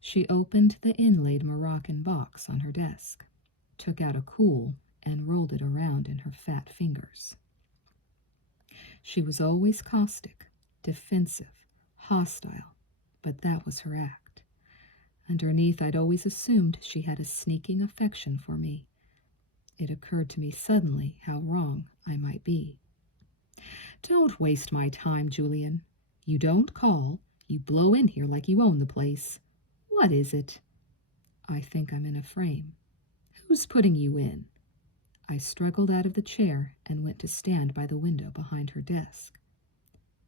She opened the inlaid Moroccan box on her desk, took out a Kool, and rolled it around in her fat fingers. She was always caustic, defensive, hostile, but that was her act. Underneath, I'd always assumed she had a sneaking affection for me. It occurred to me suddenly how wrong I might be. "Don't waste my time, Julian. You don't call. You blow in here like you own the place. What is it?" "I think I'm in a frame." "Who's putting you in?" I struggled out of the chair and went to stand by the window behind her desk.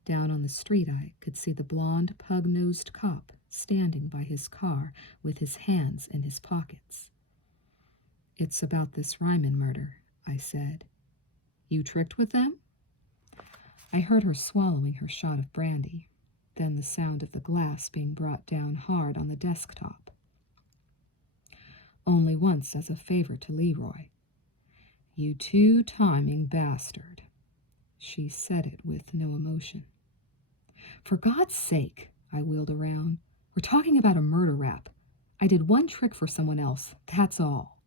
Down on the street I could see the blond, pug-nosed cop standing by his car with his hands in his pockets. "It's about this Ryman murder," I said. "You tricked with them?" I heard her swallowing her shot of brandy, then the sound of the glass being brought down hard on the desktop. "Only once as a favor to Leroy." "You two-timing bastard." She said it with no emotion. "For God's sake," I wheeled around. "We're talking about a murder rap. I did one trick for someone else, that's all.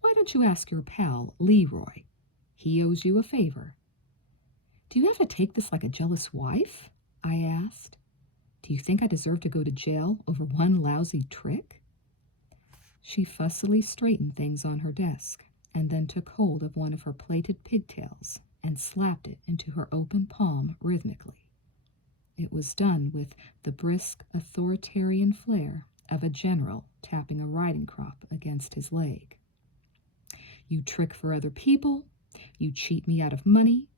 Why don't you ask your pal, Leroy? He owes you a favor." "Do you have to take this like a jealous wife?" I asked. "Do you think I deserve to go to jail over one lousy trick?" She fussily straightened things on her desk and then took hold of one of her plaited pigtails and slapped it into her open palm rhythmically. It was done with the brisk, authoritarian flair of a general tapping a riding crop against his leg. "You trick for other people, you cheat me out of money,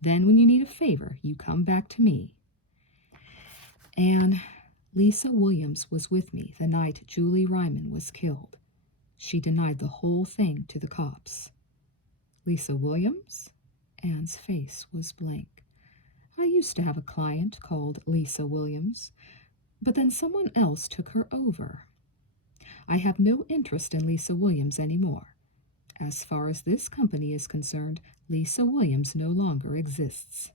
then when you need a favor, you come back to me." And Lisa Williams was with me the night Julie Ryman was killed. She denied the whole thing to the cops. "Lisa Williams?" Anne's face was blank. I used to have a client called Lisa Williams, but then someone else took her over. I have no interest in Lisa Williams anymore. As far as this company is concerned, Lisa Williams no longer exists.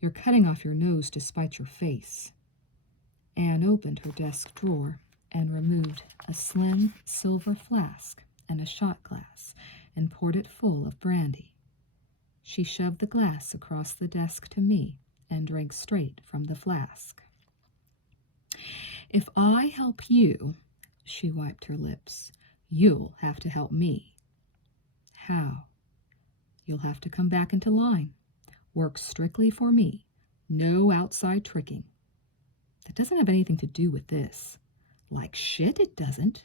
You're cutting off your nose to spite your face. Anne opened her desk drawer and removed a slim silver flask and a shot glass and poured it full of brandy. She shoved the glass across the desk to me and drank straight from the flask. If I help you, she wiped her lips, you'll have to help me. How? You'll have to come back into line. Work strictly for me. No outside tricking. That doesn't have anything to do with this. Like shit, it doesn't.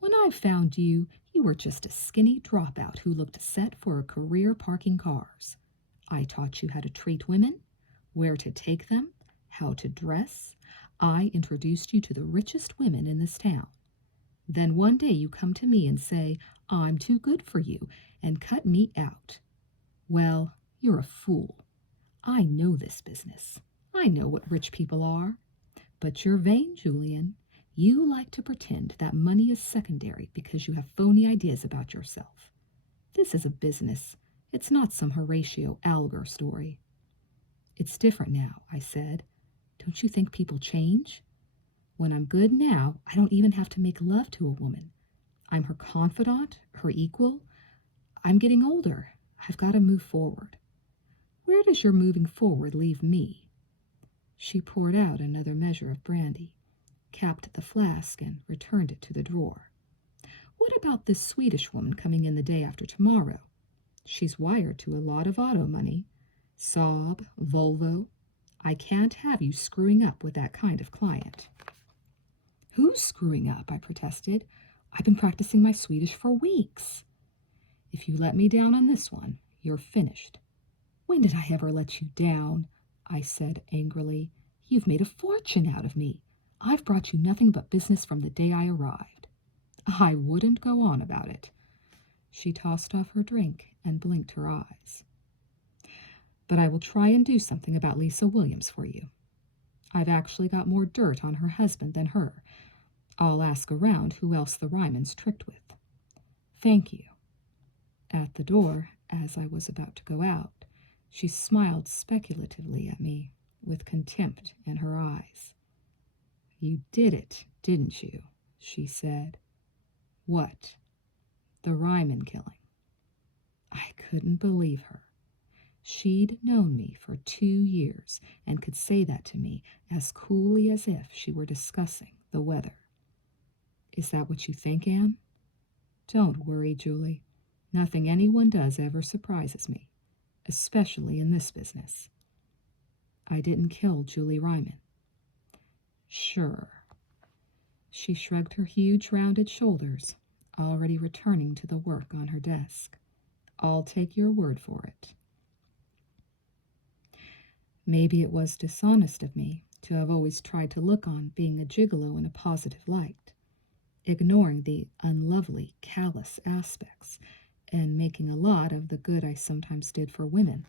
When I found you, you were just a skinny dropout who looked set for a career parking cars. I taught you how to treat women, where to take them, how to dress. I introduced you to the richest women in this town. Then one day you come to me and say, I'm too good for you, and cut me out. Well, you're a fool. I know this business. I know what rich people are. But you're vain, Julian. You like to pretend that money is secondary because you have phony ideas about yourself. This is a business. It's not some Horatio Alger story. It's different now, I said. Don't you think people change? When I'm good now, I don't even have to make love to a woman. I'm her confidant, her equal. I'm getting older. I've got to move forward. Where does your moving forward leave me? She poured out another measure of brandy, capped the flask, and returned it to the drawer. What about this Swedish woman coming in the day after tomorrow? She's wired to a lot of auto money. Saab, Volvo. I can't have you screwing up with that kind of client. Who's screwing up? I protested. I've been practicing my Swedish for weeks. If you let me down on this one, you're finished. When did I ever let you down? I said angrily. You've made a fortune out of me. I've brought you nothing but business from the day I arrived. I wouldn't go on about it. She tossed off her drink and blinked her eyes. But I will try and do something about Lisa Williams for you. I've actually got more dirt on her husband than her. I'll ask around who else the Rymans tricked with. Thank you. At the door, as I was about to go out, she smiled speculatively at me, with contempt in her eyes. You did it, didn't you? She said. What? The Ryman killing. I couldn't believe her. She'd known me for 2 years and could say that to me as coolly as if she were discussing the weather. Is that what you think, Anne? Don't worry, Julie. Nothing anyone does ever surprises me, especially in this business. I didn't kill Julie Ryman. Sure. She shrugged her huge rounded shoulders, already returning to the work on her desk. I'll take your word for it. Maybe it was dishonest of me to have always tried to look on being a gigolo in a positive light, ignoring the unlovely, callous aspects and making a lot of the good I sometimes did for women.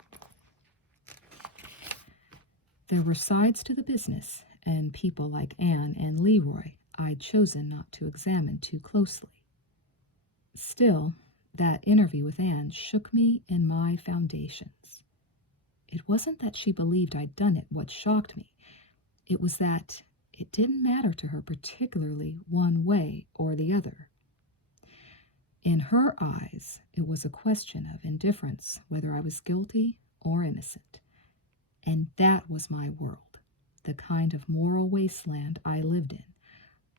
There were sides to the business and people like Anne and Leroy I'd chosen not to examine too closely. Still, that interview with Anne shook me in my foundations. It wasn't that she believed I'd done it what shocked me. It was that it didn't matter to her particularly one way or the other. In her eyes, it was a question of indifference whether I was guilty or innocent. And that was my world, the kind of moral wasteland I lived in,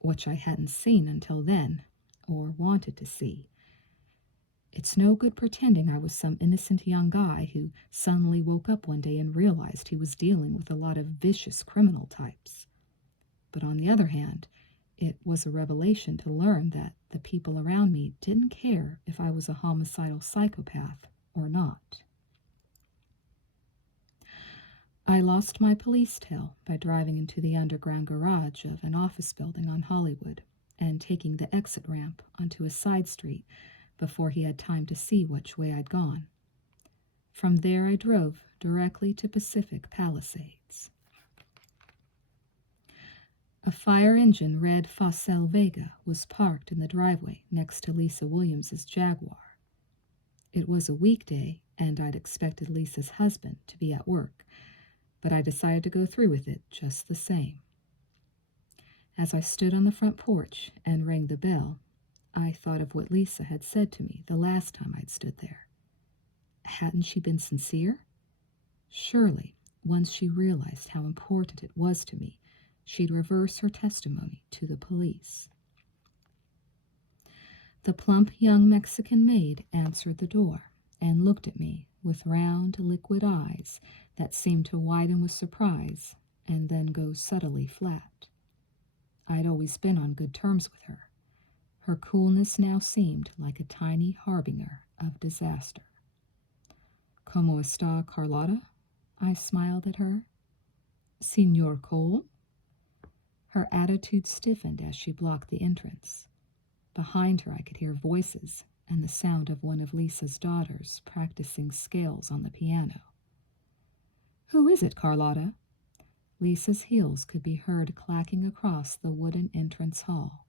which I hadn't seen until then, or wanted to see. It's no good pretending I was some innocent young guy who suddenly woke up one day and realized he was dealing with a lot of vicious criminal types. But on the other hand, it was a revelation to learn that the people around me didn't care if I was a homicidal psychopath or not. I lost my police tail by driving into the underground garage of an office building on Hollywood and taking the exit ramp onto a side street before he had time to see which way I'd gone. From there I drove directly to Pacific Palisades. A fire engine red Facel Vega was parked in the driveway next to Lisa Williams's Jaguar. It was a weekday, and I'd expected Lisa's husband to be at work, but I decided to go through with it just the same. As I stood on the front porch and rang the bell, I thought of what Lisa had said to me the last time I'd stood there. Hadn't she been sincere? Surely, once she realized how important it was to me, she'd reverse her testimony to the police. The plump young Mexican maid answered the door and looked at me with round, liquid eyes that seemed to widen with surprise and then go subtly flat. I'd always been on good terms with her. Her coolness now seemed like a tiny harbinger of disaster. "¿Cómo está Carlotta?" I smiled at her. "Señor Cole?" Her attitude stiffened as she blocked the entrance. Behind her I could hear voices and the sound of one of Lisa's daughters practicing scales on the piano. "Who is it, Carlotta?" Lisa's heels could be heard clacking across the wooden entrance hall.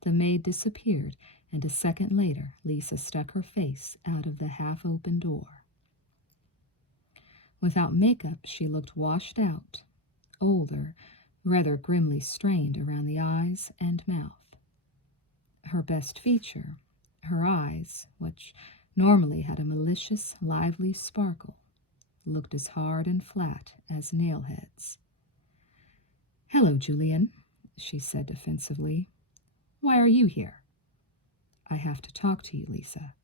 The maid disappeared, and a second later Lisa stuck her face out of the half-open door. Without makeup, she looked washed out, older, rather grimly strained around the eyes and mouth. Her best feature, her eyes, which normally had a malicious, lively sparkle, looked as hard and flat as nail heads. "Hello, Julian," she said defensively. "Why are you here?" "I have to talk to you, Lisa."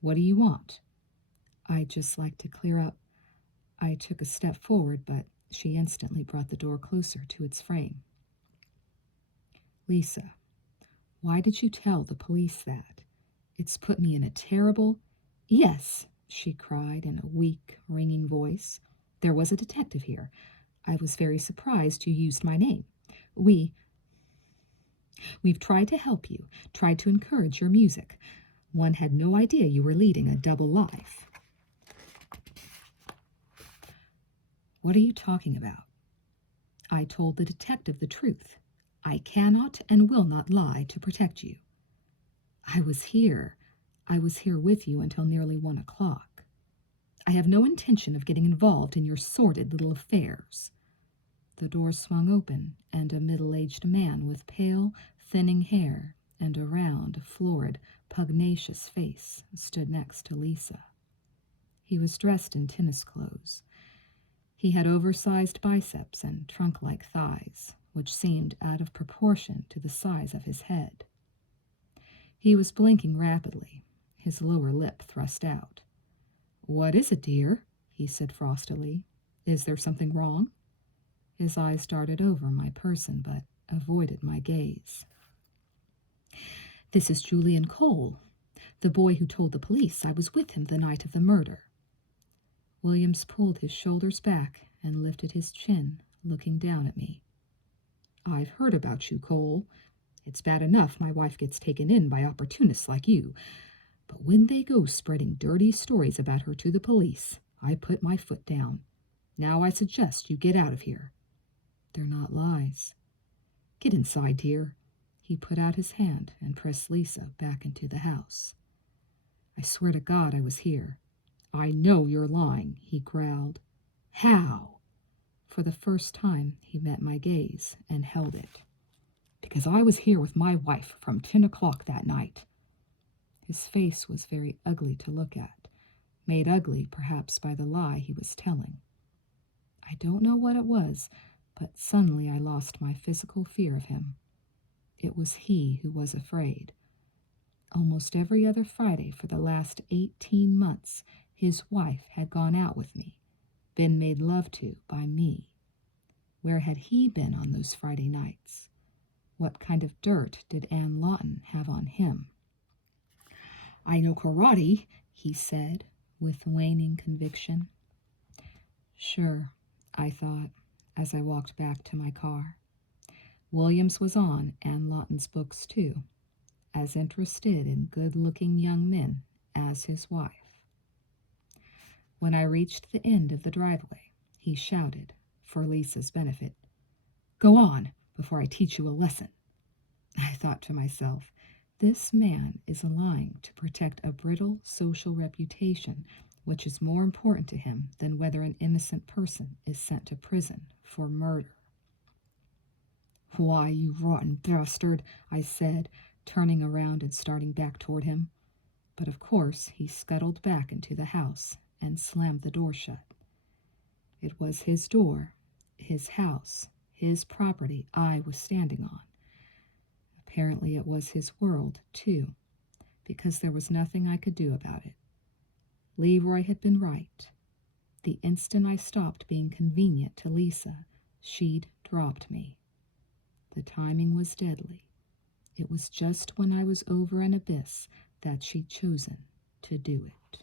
"What do you want?" "I'd just like to clear up." I took a step forward, but she instantly brought the door closer to its frame. "Lisa, why did you tell the police that? It's put me in a terrible—" "Yes," she cried in a weak, ringing voice. "There was a detective here. I was very surprised you used my name. We've tried to help you, tried to encourage your music. One had no idea you were leading a double life." "What are you talking about?" "I told the detective the truth. I cannot and will not lie to protect you. I was here with you until nearly 1 o'clock. I have no intention of getting involved in your sordid little affairs." The door swung open, and a middle-aged man with pale, thinning hair and a round, florid, pugnacious face stood next to Lisa. He was dressed in tennis clothes. He had oversized biceps and trunk-like thighs, which seemed out of proportion to the size of his head. He was blinking rapidly, his lower lip thrust out. "What is it, dear?" he said frostily. "Is there something wrong?" His eyes darted over my person, but avoided my gaze. "This is Julian Cole, the boy who told the police I was with him the night of the murder." Williams pulled his shoulders back and lifted his chin, looking down at me. "I've heard about you, Cole. It's bad enough my wife gets taken in by opportunists like you, but when they go spreading dirty stories about her to the police, I put my foot down. Now I suggest you get out of here." "They're not lies." "Get inside, dear." He put out his hand and pressed Lisa back into the house. "I swear to God I was here." "I know you're lying," he growled. "How?" For the first time, he met my gaze and held it. "Because I was here with my wife from 10 o'clock that night." His face was very ugly to look at, made ugly perhaps by the lie he was telling. I don't know what it was, but suddenly I lost my physical fear of him. It was he who was afraid. Almost every other Friday for the last 18 months, his wife had gone out with me, been made love to by me. Where had he been on those Friday nights? What kind of dirt did Ann Lawton have on him? "I know karate," he said, with waning conviction. Sure, I thought, as I walked back to my car. Williams was on Ann Lawton's books, too, as interested in good-looking young men as his wife. When I reached the end of the driveway, he shouted, for Lisa's benefit, "Go on, before I teach you a lesson." I thought to myself, this man is lying to protect a brittle social reputation, which is more important to him than whether an innocent person is sent to prison for murder. "Why, you rotten bastard," I said, turning around and starting back toward him. But of course he scuttled back into the house and slammed the door shut. It was his door, his house, his property I was standing on. Apparently it was his world, too, because there was nothing I could do about it. Leroy had been right. The instant I stopped being convenient to Lisa, she'd dropped me. The timing was deadly. It was just when I was over an abyss that she'd chosen to do it.